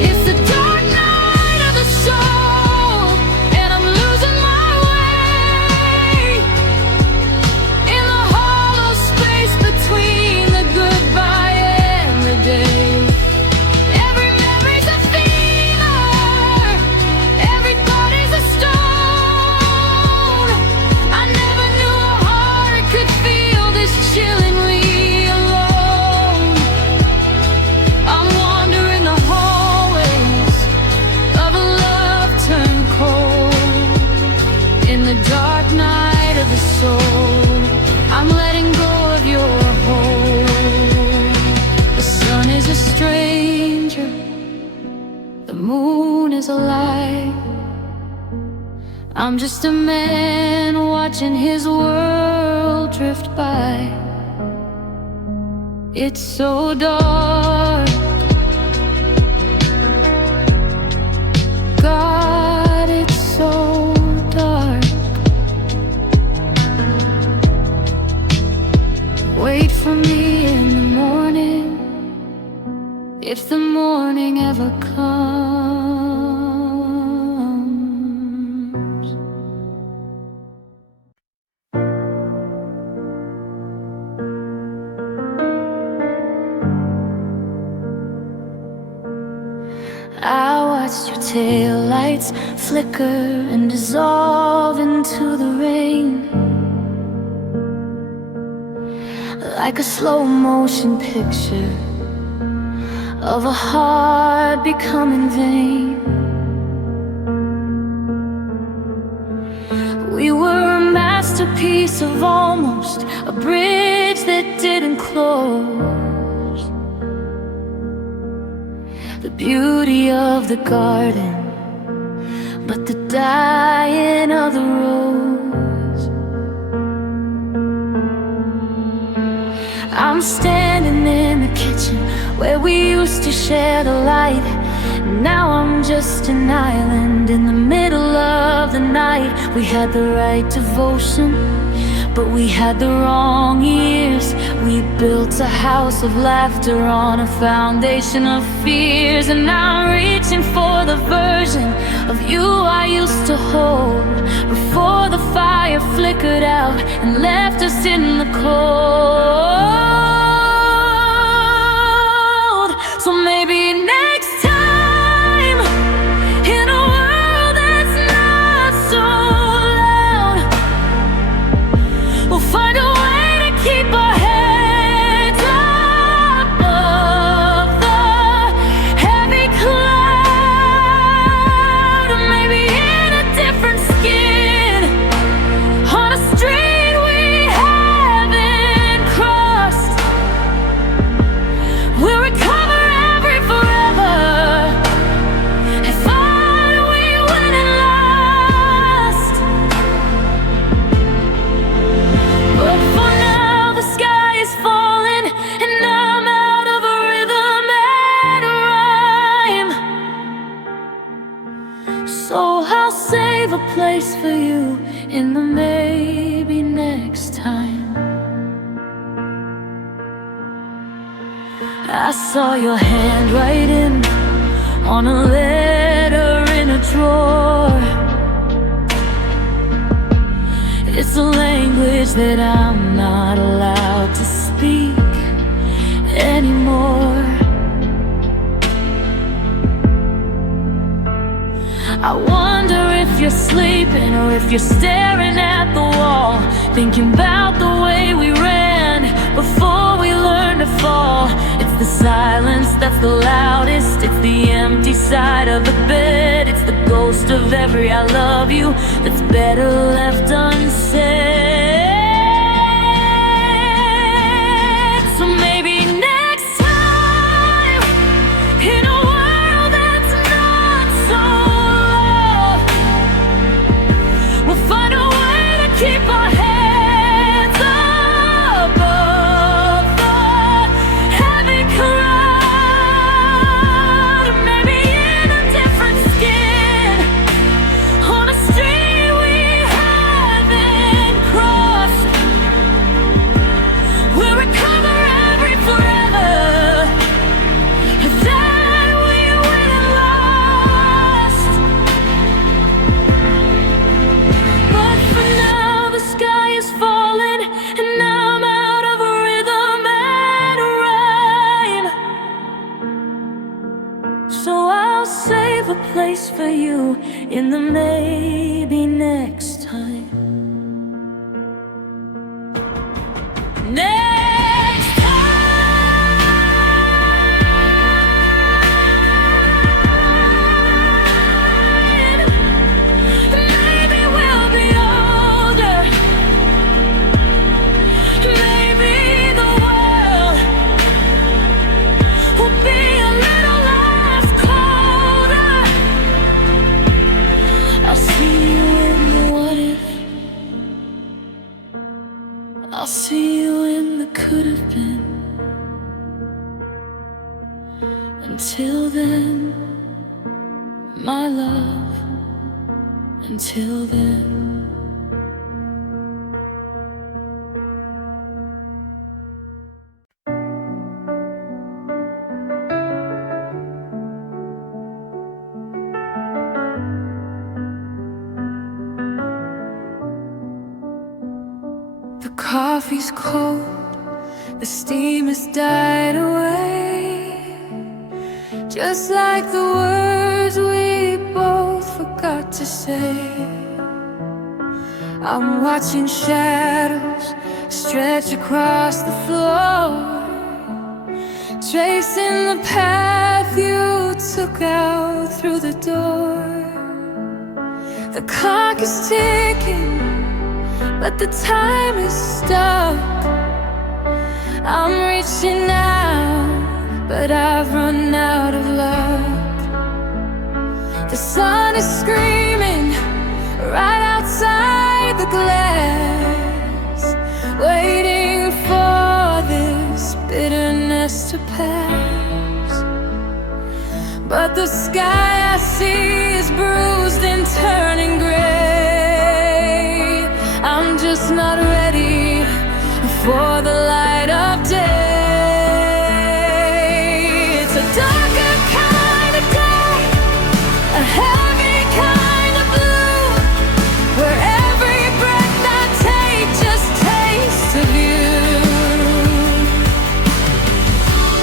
It's the dark night of the soul, and I'm losing my way in the hollow space between the goodbye and the day. Every memory's a fever, every thought is a stone. I never knew a heart could feel this chillingly alone. I'm wandering the hallways of a love turned cold in the dark night of the soul. I'm letting go of your hold. The sun is a stranger, the moon is a light. I'm just a man watching his world drift by. It's so dark, God, it's so dark. Wait for me in the morning, if the morning ever comes. I watched your taillights flicker and dissolve into the rain, like a slow motion picture of a heart becoming vain. We were a masterpiece of almost, a bridge that didn't close. The beauty of the garden, but the dying of the rose. I'm standing in the kitchen where we used to share the light. Now I'm just an island in the middle of the night. We had the right devotion, but we had the wrong ears. We built a house of laughter on a foundation of fears. And I'm reaching for the version of you I used to hold before the fire flickered out and left us in the cold. So maybe next time, in a world that's not so loud, we'll find a way to keep our heads above the heavy cloud. Or maybe in a different skin, on a street we haven't crossed, we'll recover every forever and find we win and lost. But for now the sky is falling and I'm out of a rhythm and rhyme. So I'll save a place for you in the maybe next time. I saw your handwriting on a letter in a drawer. It's a language that I'm not allowed to speak anymore. I wonder if you're sleeping or if you're staring at the wall, thinking about the way we ran before we learned to fall. It's the silence that's the loudest, it's the empty side of the bed, it's the ghost of every I love you that's better left unsaid. So maybe next time, in a world that's not so loud, we'll find a way to keep our heads above the heavy crowd. Or maybe in a different skin, on a street we haven't crossed, we'll recover every forever and then we win and lost. But for now the sky is falling and I'm out of a rhythm and rhyme. So I'll save a place for you in the maybe next time. Next time, maybe we'll be older, maybe the world will be a little less colder. I'll see you in the what if, I'll see you in the could have been. Until then, my love, until then. The coffee's cold, the steam has died away. just like the words we both forgot to say. I'm watching shadows stretch across the floor, tracing the path you took out through the door. The clock is ticking, but the time is stuck. I'm reaching out, but I've run out of luck. The sun is screaming right outside the glass, waiting for this bitterness to pass. But the sky I see is bruised and turning gray. I'm just not ready for the light of day. It's a darker kind of day, a heavy kind of blue, where every breath I take just tastes of you.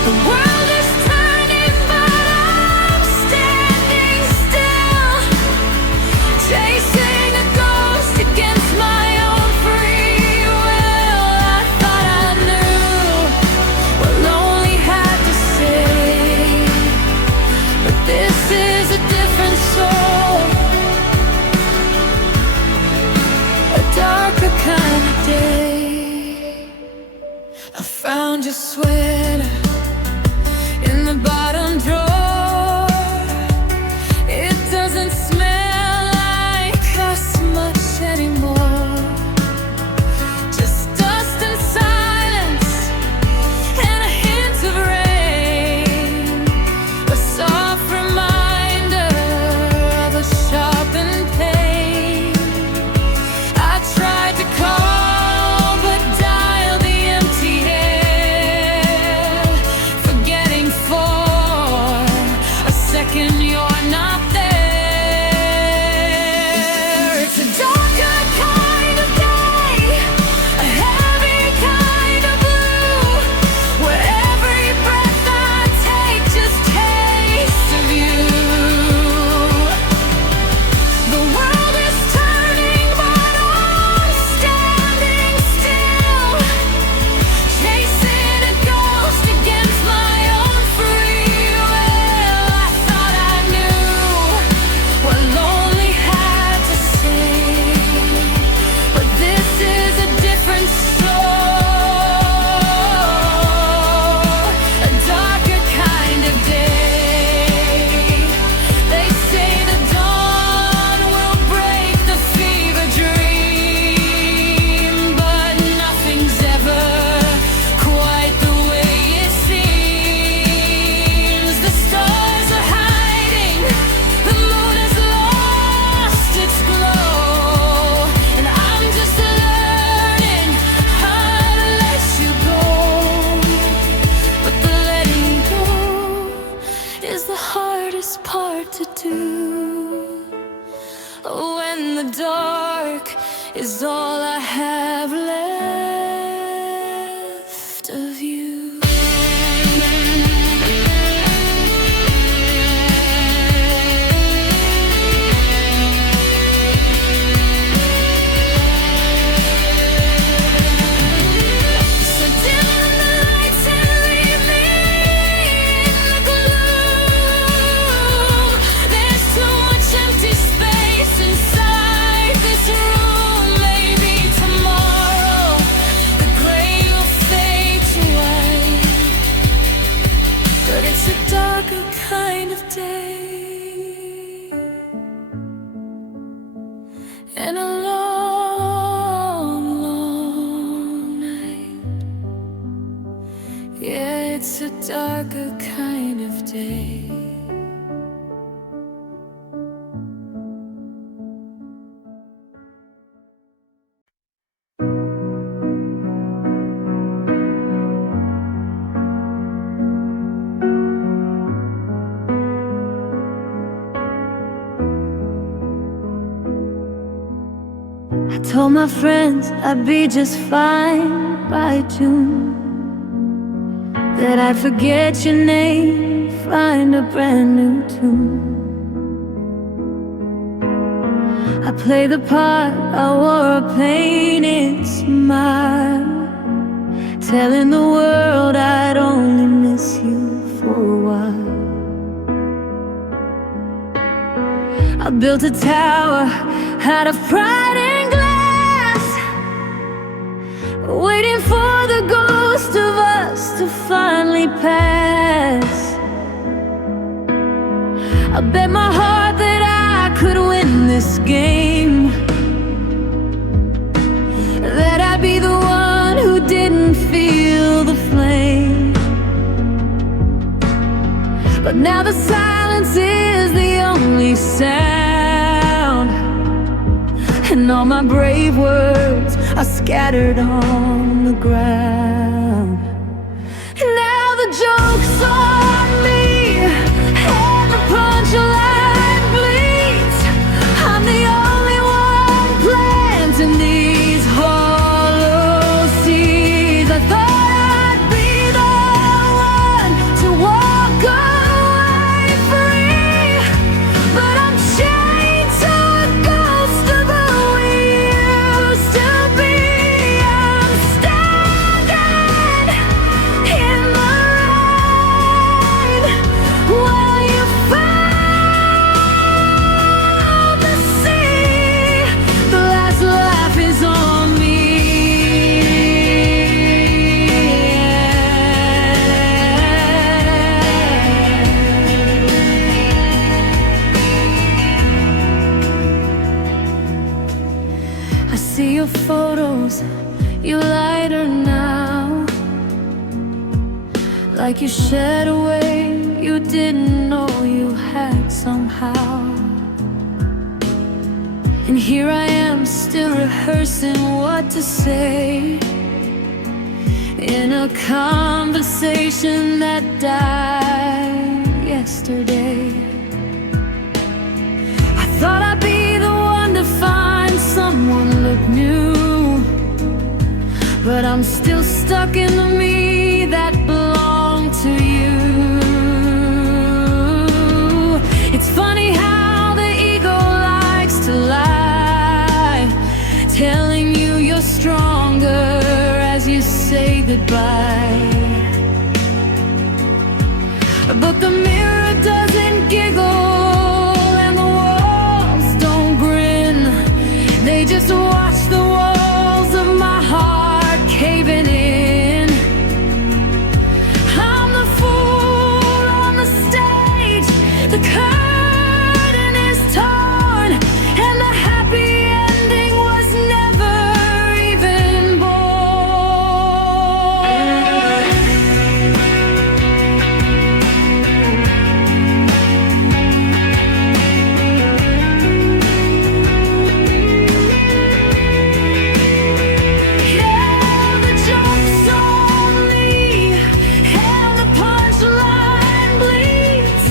The world is turning, but I'm standing still, chasing a ghost against my own free will. I thought I knew what lonely had to say, but this is a different soul, a darker kind of day. I found your sweater in the bottom drawer. It doesn't smell like us much anymore. Just dust and silence and a hint of rain, a soft reminder of a sharpened pain. I tried to call but dialed the empty air, forgetting for a second you're not there. It's a darker kind of day, a heavy kind of blue, where every breath I take just tastes of you. The world is turning, but I'm standing still, chasing a ghost against my own free will. I thought I knew what lonely had to say, but this is a different soul, a darker kind of day. They say the dawn will break the fever dream, but nothing's ever quite the way it seems. The stars are hiding, the moon has lost its glow, and I'm just learning how to let you go. But the letting go is the hardest part to do. When the dark is all I have left of you. So dim the lights and leave me in the gloom. There's too much empty space inside this room. Maybe tomorrow the gray will fade to white, but it's a darker kind of day and a long, long night. Yeah, it's a darker kind of day. I told my friends I'd be just fine by June. that I'd forget your name, find a brand new tune. I play the part, I wore a painted smile, telling the world I'd only miss you for a while. I built a tower out of pride and glass, waiting for the ghost of us to finally pass. I bet my heart that I could win this game, that I'd be the one who didn't feel the flame. But now the silence is the only sound, and all my brave words are scattered on the ground. Now the joke's on me, and the punchline bleeds. I'm the only one planting these hollow seeds. I thought I'd be the one to walk away free, but I'm chained to a ghost of who we used to be. I'm standing in the rain while you found the sea. The last laugh is on me. I see your photos, you're lighter now, like you shed away, you didn't know you had somehow. And here I am, still rehearsing what to say in a conversation that died yesterday. I thought I'd be the one to find someone look new, but I'm still stuck in the me that belonged to you. It's funny how the ego likes to lie, telling you you're stronger as you say goodbye. But the mirror doesn't giggle and the walls don't grin. They just watch the walls of my heart caving in. I'm the fool on the stage, the curtain is torn, and the happy ending was never even born. Yeah, the joke's on me, and the punchline bleeds.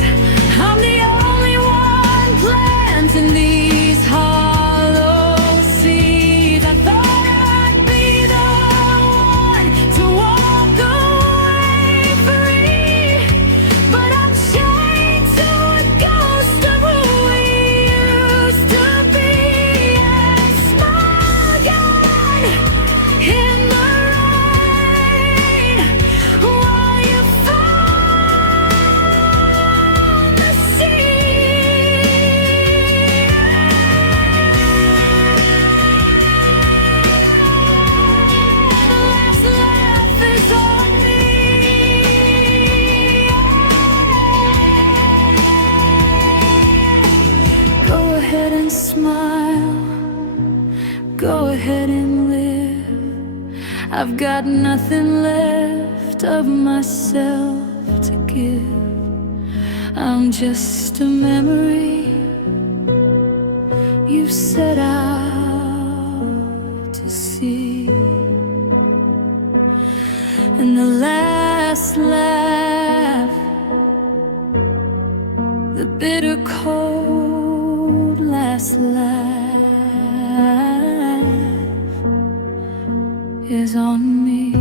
I'm the only one planting these hollow seeds. I thought I'd be the one to walk away free, but I'm chained to a ghost of who we used to be. And smoking in the rain while you found the sea. The last laugh is on me. Go ahead and smile, go ahead and live. I've got nothing left of myself to give. I'm just a memory you set out to see. And the last laugh, the bitter cold last laugh is on me.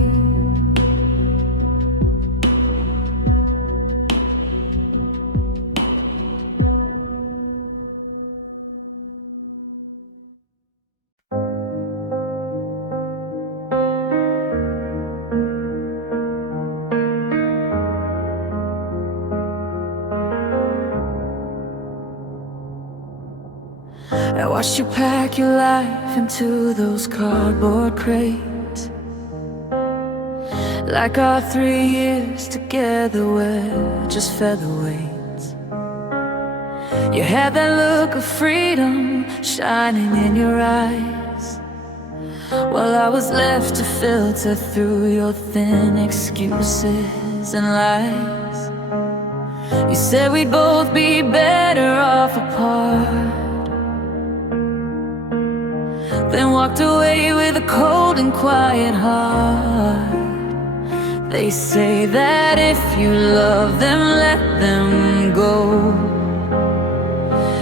I watched you pack your life into those cardboard crates, like our 3 years together were just featherweights. You had that look of freedom shining in your eyes, while I was left to filter through your thin excuses and lies. You said we'd both be better off apart, then walked away with a cold and quiet heart. They say that if you love them, let them go,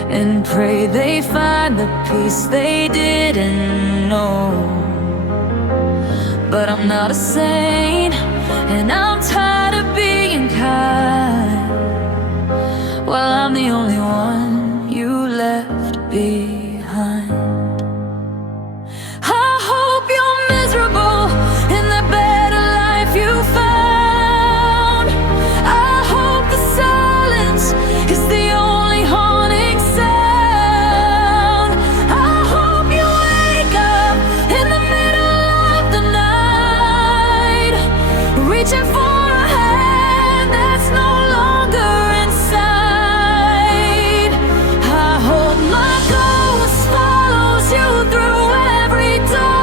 and pray they find the peace they didn't know. But I'm not a saint, and I'm tired of being kind, while I'm the only one you left behind. I hope you're miserable in the better life you found. I hope the silence is the only haunting sound. I hope you wake up in the middle of the night, reaching for a hand that's no longer inside. I hope my ghost follows you through every door,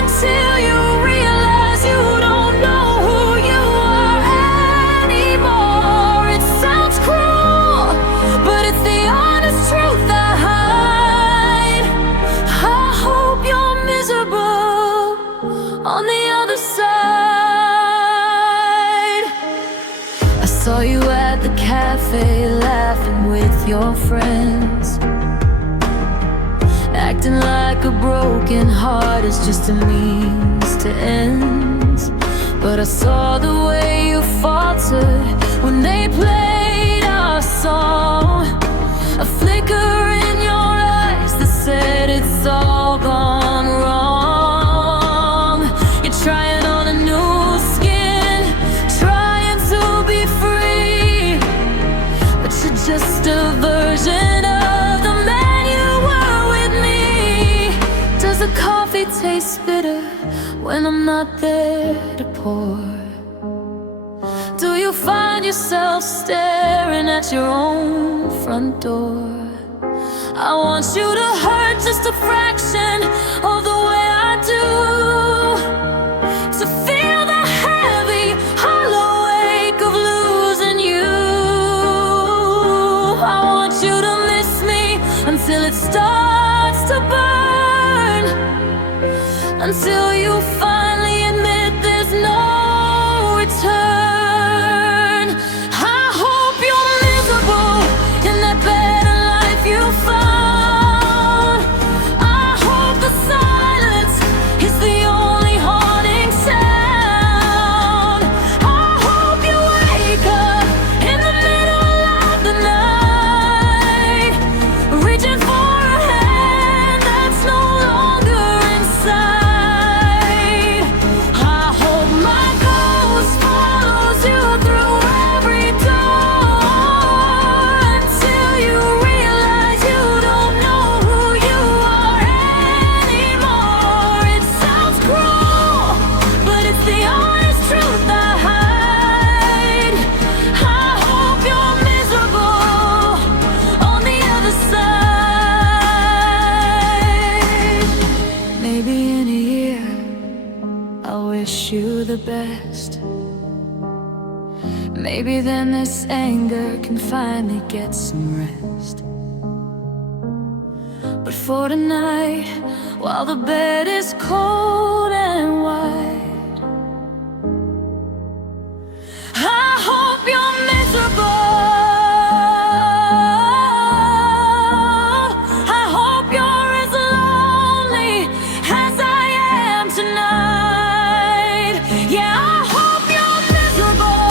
until you realize you don't know who you are anymore. It sounds cruel, but it's the honest truth I hide. I hope you're miserable on the other side. I saw you at the cafe laughing with your friends, acting like a broken heart is just a means to ends. But I saw the way you faltered when they played our song, a flicker in your eyes that said it's all gone wrong. You're trying on a new skin, trying to be free, but you're just a version of the man you were with me. Does the coffee taste bitter when I'm not there to pour? Do you find yourself staring at your own front door? I want you to hurt just a fraction of the way I do, to feel the heavy, hollow ache of losing you. I want you to miss me until it starts to burn, until you finally admit there's no return. I hope you're miserable in that better life you found. I hope the silence is the only haunting sound. I hope you wake up in the middle of the night, reaching for a hand that's no longer inside. I hope my ghost follows you through every door, until you realize you don't know who you are anymore. It sounds cruel, but it's the honest truth I hide. I hope you're miserable on the other side. Maybe in a year I'll wish you the best. Maybe then this anger can finally get some rest. But for tonight, while the bed is cold and wide, I hope you're miserable. I hope you're as lonely as I am tonight. Yeah, I hope you're miserable.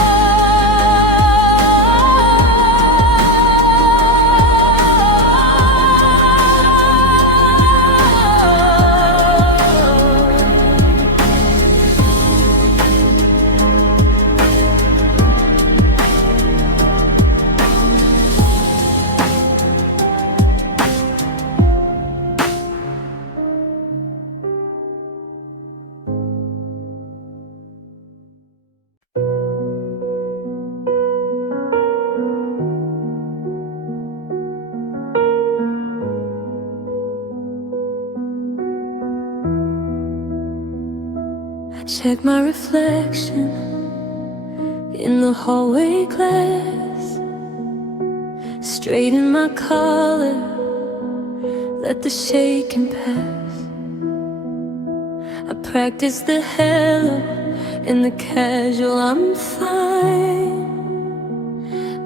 Check my reflection in the hallway glass. Straighten my collar, let the shaking pass. I practice the hello and the casual, I'm fine.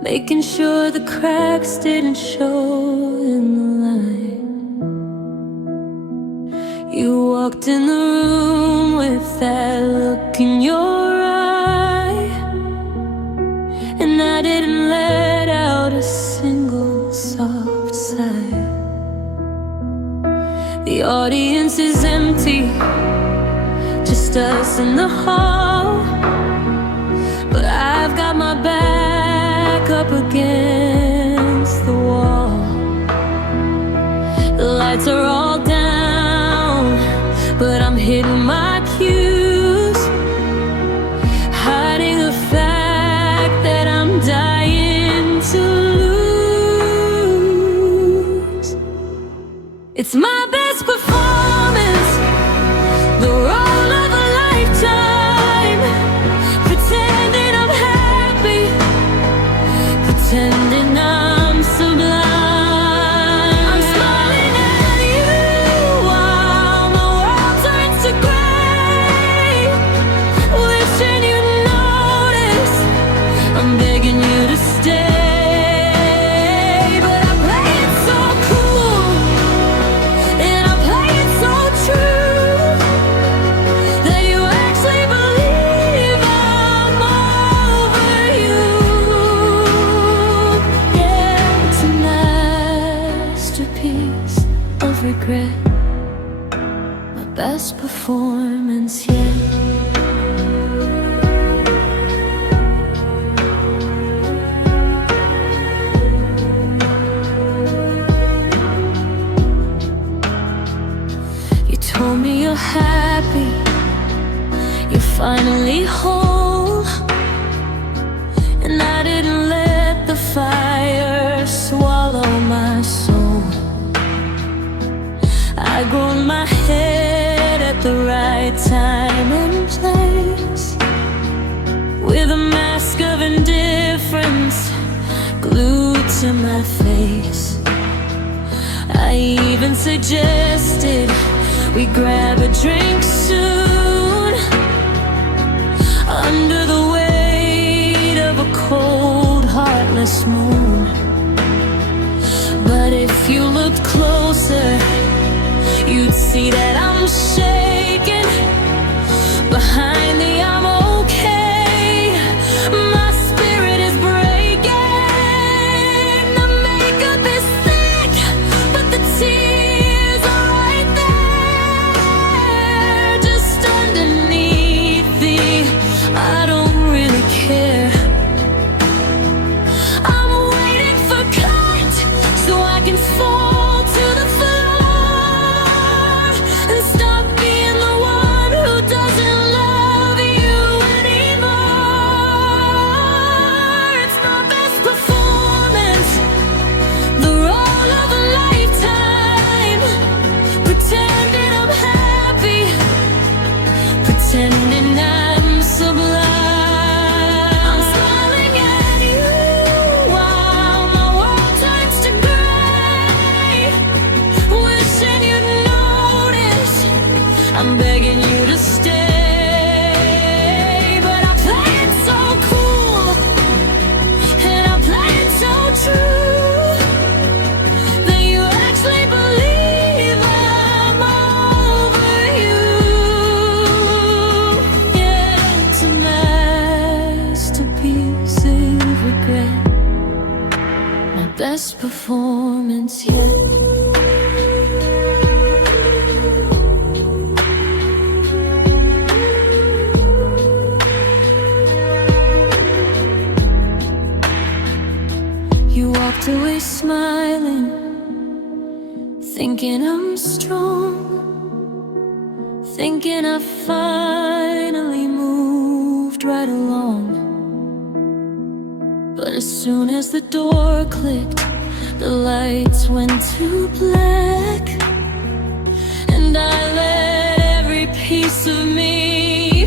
Making sure the cracks didn't show in the line. You walked in the room with that look in your eye, and I didn't let out a single soft sigh. The audience is empty, just us in the hall, but I've got my back up against the wall. The lights are all down, but I'm hitting my cues, hiding the fact that I'm dying to lose. It's my best performance, the role of a lifetime, pretending I'm happy, pretending I'm sublime. I'm smiling at you while my world turns to gray, wishing you'd notice I'm begging you to stay. But I play it so cool and I play it so true that you actually believe I'm over you. Yeah, it's a masterpiece of regret, my best performance yet. You told me you're happy, you're finally whole, and I didn't let the fire swallow my soul. I grown my head at the right time and place, with a mask of indifference glued to my face. I even suggested we grab a drink soon, under the weight of a cold, heartless moon. But if you looked closer, you'd see that I'm shaking behind the I'm okay. My spirit is breaking. The makeup is thick, but the tears are right there, just underneath the I don't really care. I'm waiting for cut so I can fall to the floor and stop being the one who doesn't love you anymore. It's my best performance, the role of a lifetime, pretending I'm happy, pretending I'm sublime. I'm smiling at you while my world turns to gray, wishing you'd notice I'm begging you to stay. But I play it so cool and I play it so true that you actually believe I'm over you. Yeah, it's a masterpiece of regret, my best performance yet. You walked away smiling, thinking I'm strong, thinking I finally moved right along. But as soon as the door clicked, the lights went to black, and I let every piece of me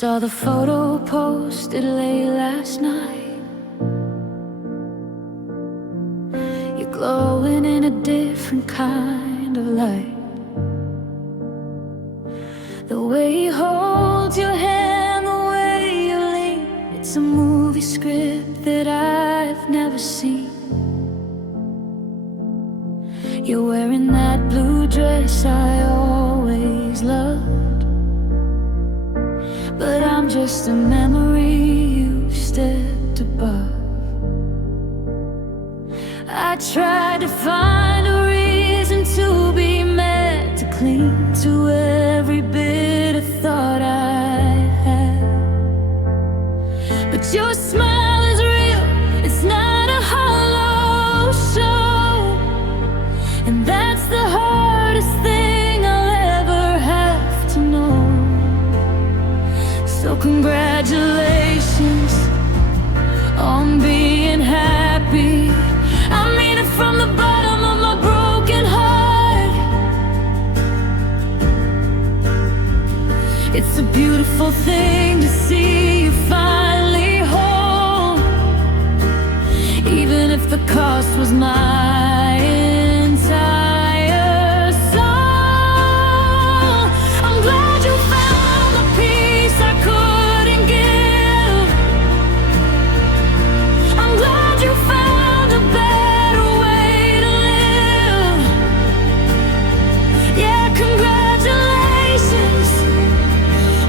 Saw the photo posted late last night. You're glowing in a different kind of light. The way he holds your hand, the way you lean, it's a movie script that I've never seen. You're wearing that blue dress I always loved, but I'm just a memory you've stepped above. I tried to find a reason to be mad, to cling to every bit of thought I had, but your smile is real, it's not a hollow show, and that's the hardest thing I'll ever have to know. So congratulations on being happy. I mean it from the bottom of my broken heart. It's a beautiful thing to see you finally home, even if the cost was my entire soul. I'm glad you found the peace I couldn't give. I'm glad you found a better way to live. Yeah, congratulations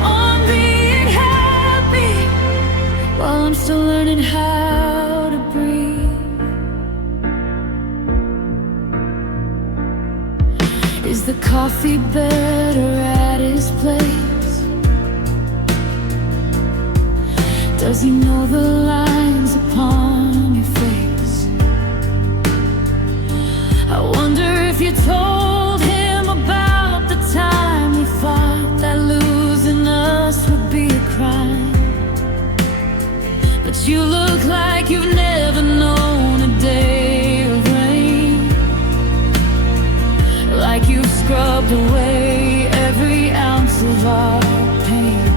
on being happy while I'm still learning how to breathe. Is the coffee better at his place? Does he know the lines upon your face? I wonder if you told him about the time we thought that losing us would be a crime. But you look like you've never known a day of rain, like you've scrubbed away every ounce of our pain.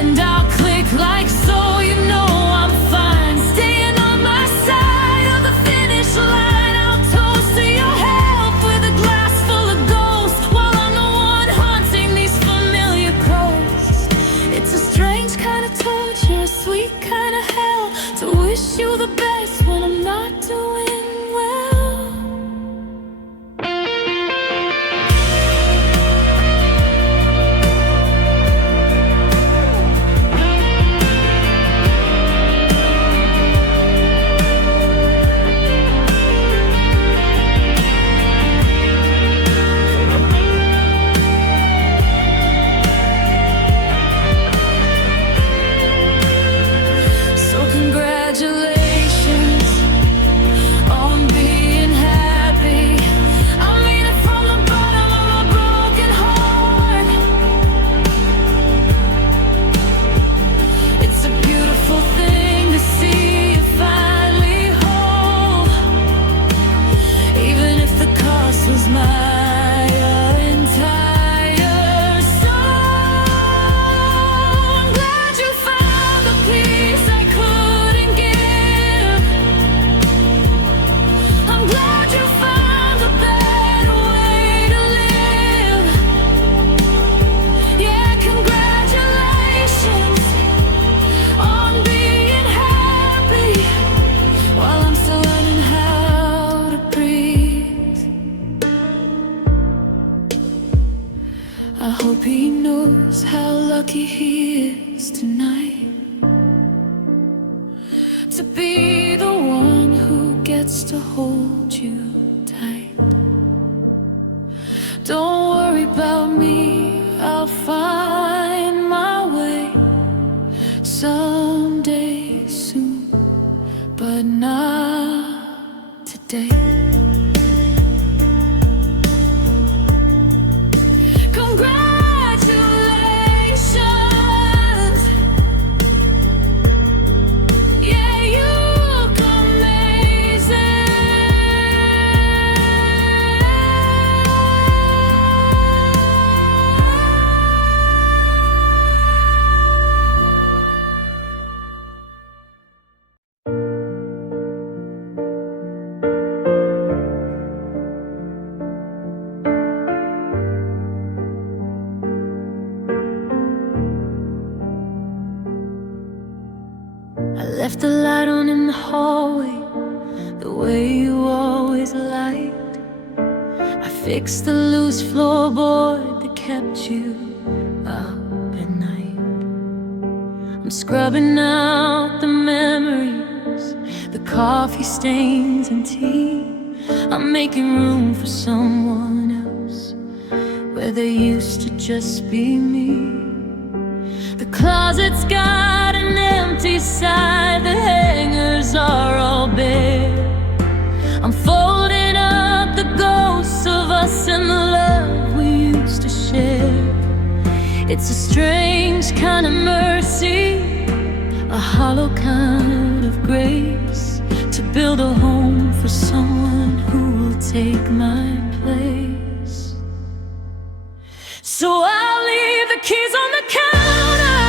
And I'll click like so, you know I'm fine, staying on my side of the finish line. I'll toast to your health with a glass full of ghosts, while I'm the one haunting these familiar coasts. It's a strange kind of torture, a sweet kind of hell, to wish you the best when I'm not doing well. So congratulations on being happy. I mean it from the bottom of my broken heart. It's a beautiful thing to see you finally whole, even if the cost was my entire soul. I'm glad you found the peace I couldn't give. I'm glad you found a better way to live. Yeah, congratulations on being happy while I'm still learning how to breathe. I hope he knows how lucky he is tonight to be the one who gets to hold you tight. Don't worry about me, I'll find my way someday soon, but not today. Congratulations. Yeah, you look amazing. left the light on in the hallway, the way you always liked. I fixed the loose floorboard that kept you up at night. I'm scrubbing out the memories, the coffee stains and tea. I'm making room for someone else where there used to just be me. The closet's got an empty side, the hangers are all bare. I'm folding up the ghosts of us and the love we used to share. It's a strange kind of mercy, a hollow kind of grace, to build a home for someone who will take my place. So I'll leave the keys on the counter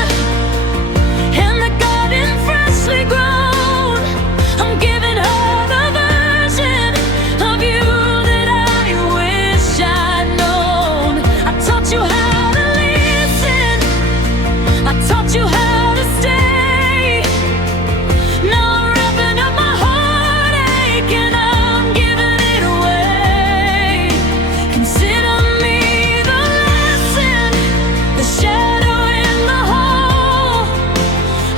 and the garden freshly grown. I'm giving her the version of you that I wish I'd known. I taught you how to listen, I taught you how to stay. Now I'm wrapping up my heartache and I'm giving it away. Consider me the lesson, the shadow in the hall.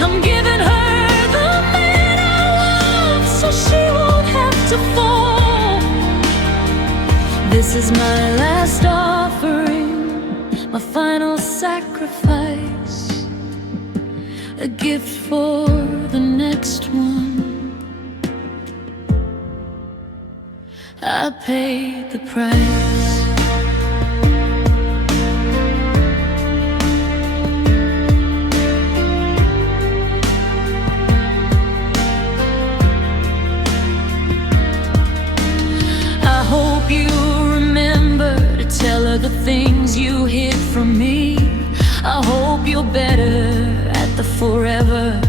I'm giving her the man I love so she won't have to fall. This is my last offering, my final sacrifice, a gift for the next one. I paid the price. I hope you remember to tell her the things you hid from me. I hope you're better at the forever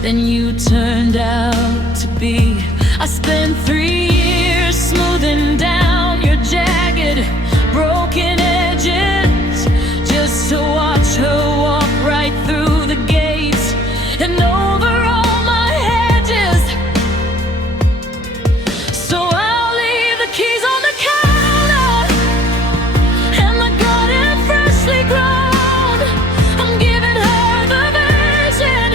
than you turned out to be. I spent 3 years smoothing down your jagged, broken edges, just to watch her walk right through the gates and over all my hedges. So I'll leave the keys on the counter and the garden freshly grown. I'm giving her the version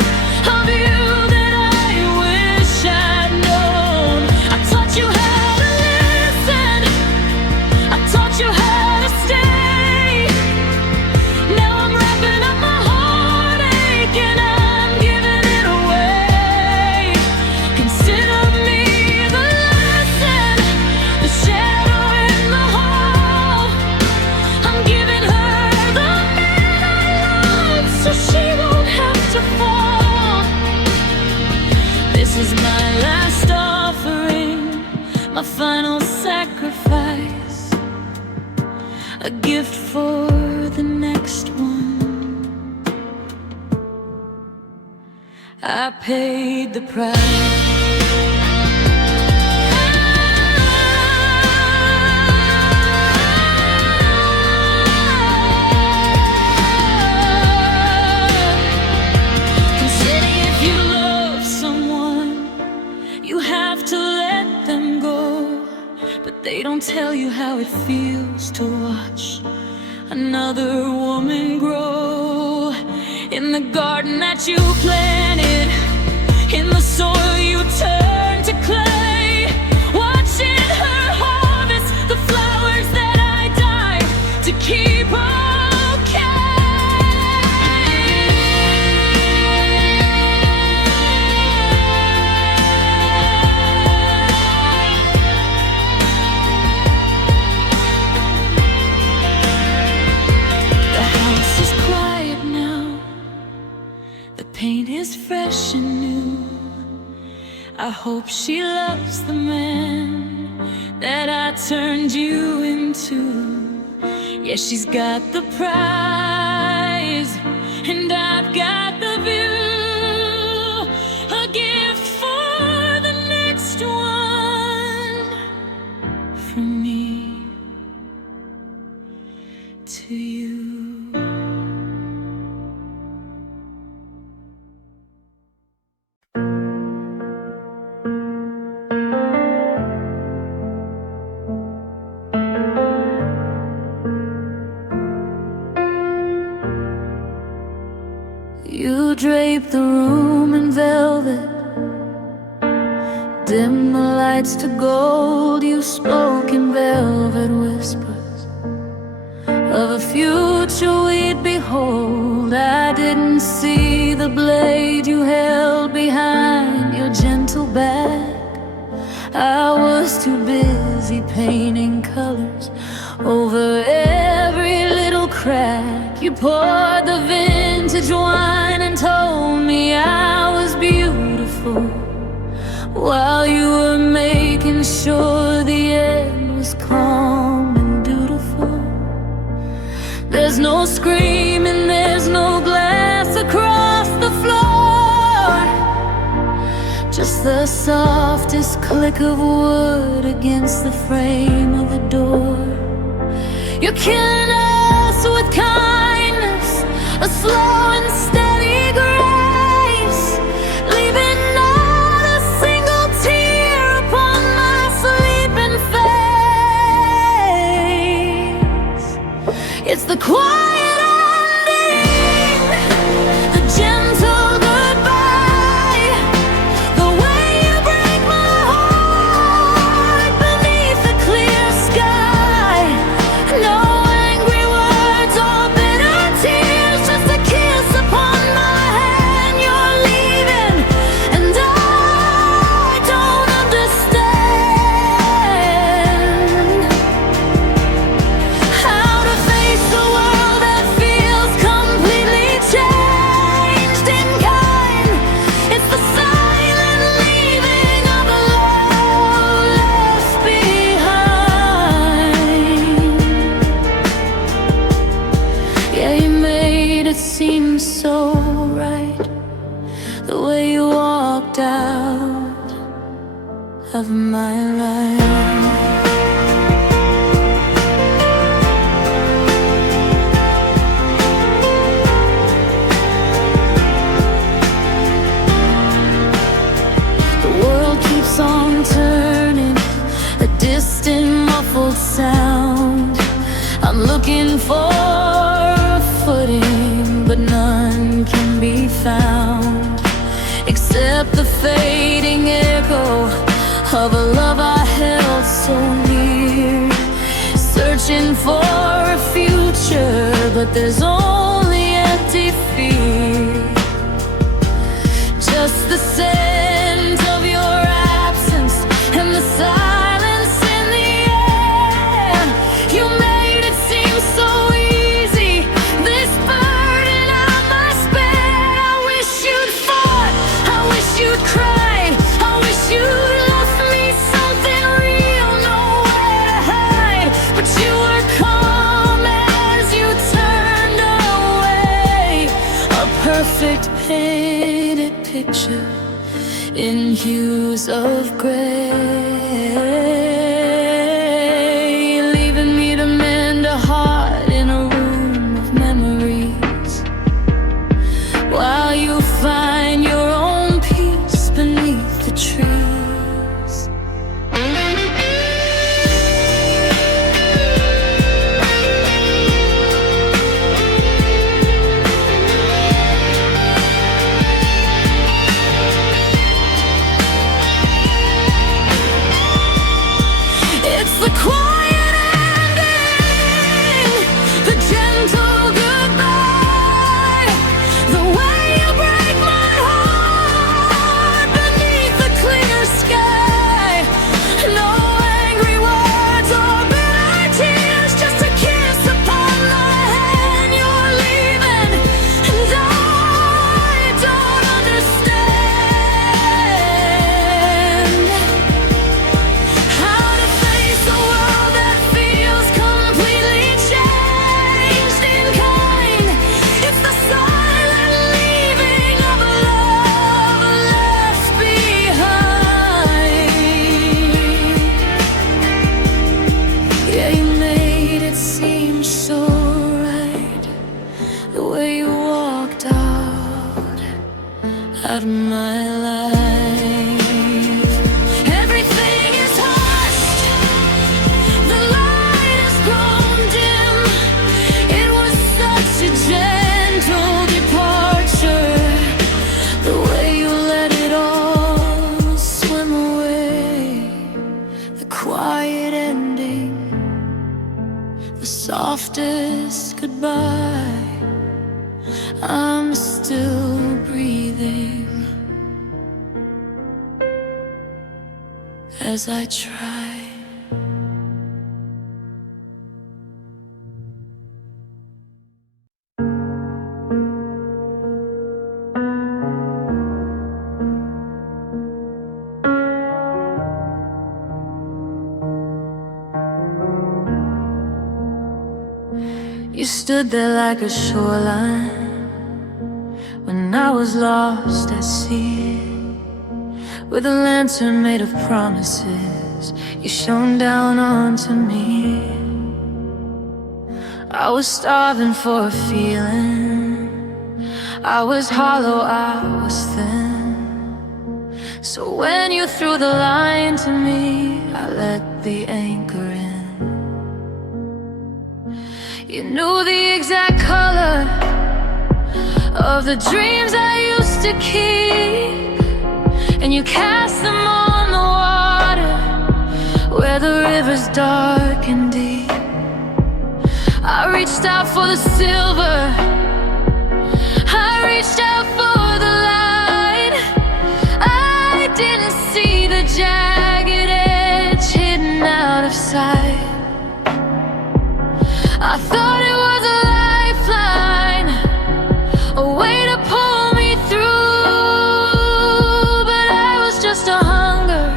of you that I wish I'd known. I taught you how to listen, I taught you how to stay. Now I'm wrapping up my heartache and I'm giving it away. Consider me the lesson, the shadow in the hall. I'm giving her the man I love so she won't have to fall. This is my last offering, my final sacrifice, a gift for the next one. I paid the price. Consider if you love someone, you have to let them go. But they don't tell you how it feels to watch another woman grow in the garden that you planted, in the soil you turned to clay. Watching her harvest the flowers that I died to keep paint is fresh and new. I hope she loves the man that I turned you into. Yeah, she's got the prize and I've got the view. A gift for the next one, from me to you. drape the room in velvet, dim the lights to gold. You spoke in velvet whispers of a future we'd behold. I didn't see the blade you held behind your gentle back. I was too busy painting colors over every little crack. You poured the vintage wine and told me I was beautiful, while you were making sure the end was calm and dutiful. There's no screaming, there's no glass across the floor, just the softest click of wood against the frame of the door. You're killing us with kindness, a slow and steady grace, leaving not a single tear upon my sleeping face. It's the quiet ending, the gentle goodbye, the way you break my heart beneath the clear sky. No angry words or bitter tears, just a kiss upon my hand. You're leaving, and I don't understand how to face a world that feels completely changed in kind. It's the silent leaving of a love left behind. Yeah, you made it seem so right, the way you walked out of my life. The world keeps on turning, a distant muffled sound. I'm looking for a footing, but none can be found, except the fading echo of a love I held so near. Searching for a future, but there's only empty fear. Just the scent of your absence and the silence in the air. You made it seem so easy, this burden I must bear. I wish you'd fought, I wish you'd cried, I wish you'd left me something real, nowhere to hide. But you were calm as you turned away, a perfect painted picture in hues of gray, leaving me to mend a heart in a room of memories, while you find your own peace beneath the trees. It's the quiet ending, the gentle goodbye, the way you break my heart beneath the clear sky. No angry words or bitter tears, just a kiss upon my hand. You're leaving, and I don't understand how to face a world that feels completely changed in kind. It's the silent leaving of a love left behind. Yeah, you made it seem so right, the way you walked out of my life. Everything is hushed, the light has grown dim. It was such a gentle departure, goodbye. I'm still breathing as I try. You stood there like a shoreline when I was lost at sea. With a lantern made of promises, you shone down onto me. I was starving for a feeling, I was hollow, I was thin. So when you threw the line to me, I let the anchor in. You knew the exact color of the dreams I used to keep, and you cast them on the water where the river's dark and deep. I reached out for the silver, I reached out for the light. I didn't see the jagged edge hidden out of sight. I thought it was a lifeline, a way to pull me through, but I was just a hunger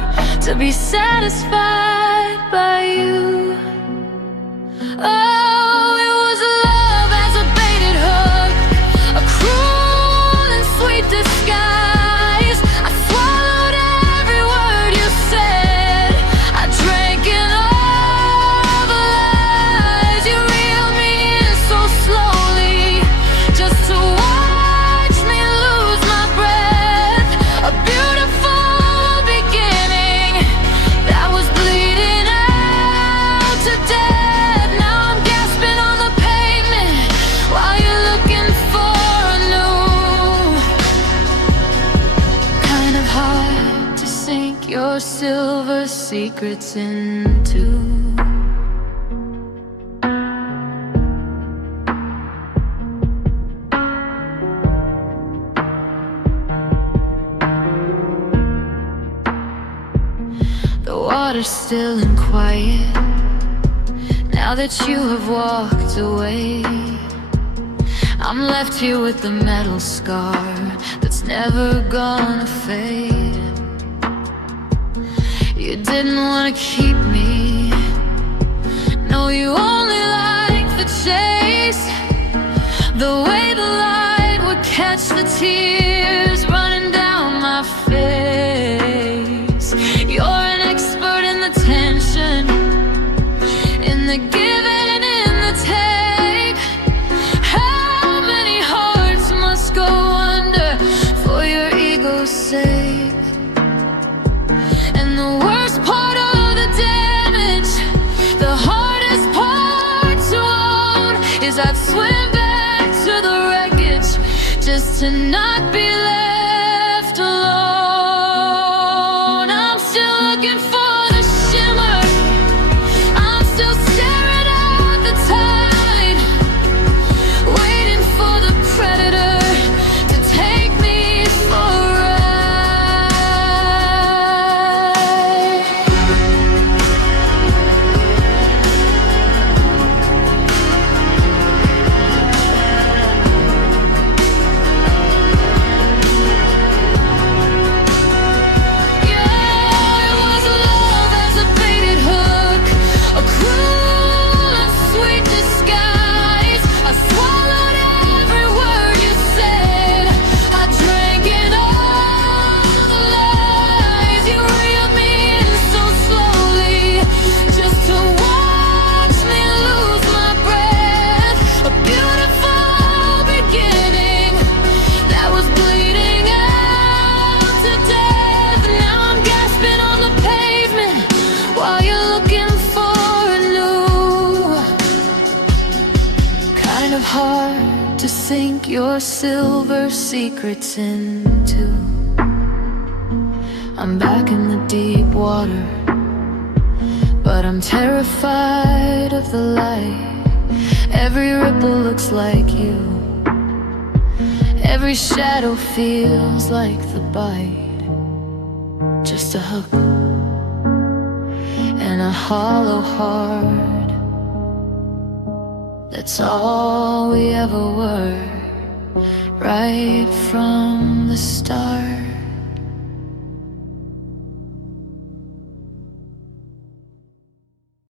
to be satisfied by you. Oh, it was love as a baited hook, a cruel and sweet disguise. I swallowed every word you said, I drank in all the lies. You reeled me in so slowly, just to watch me lose my breath. A beautiful beginning that was bleeding out to death. Now I'm gasping on the pavement while you're looking for a new. Kind of hard to sink your silver secrets into. The water's still and quiet now that you have walked away. I'm left here with the metal scar that's never gonna fade. You didn't want to keep me, no, you only liked the chase. The way the light would catch the tears running down my face. You're an expert in the tension, in the give and in the take. How many hearts must go under for your ego's sake? And the worst part of the damage, the hardest part to own, is I'd swim back to the wreckage just to not be left alone. I'm still looking for the shimmer, I'm still staring at the tide, waiting for the predator to take me for a ride. Yeah, it was love as a baited hook, a cruel and sweet disguise. I swallowed every word you said, I drank in all the lies. You reeled me in so slowly, just to watch me lose my breath. A beautiful beginning that was bleeding out to death. Now I'm gasping on the pavement while you're looking for a new. Kind of hard to sink your silver secrets into. I'm back in the deep water, but I'm terrified of the light. Every ripple looks just like you. Every shadow feels like the bite, just a hook and a hollow heart. That's all we ever were, right from the start.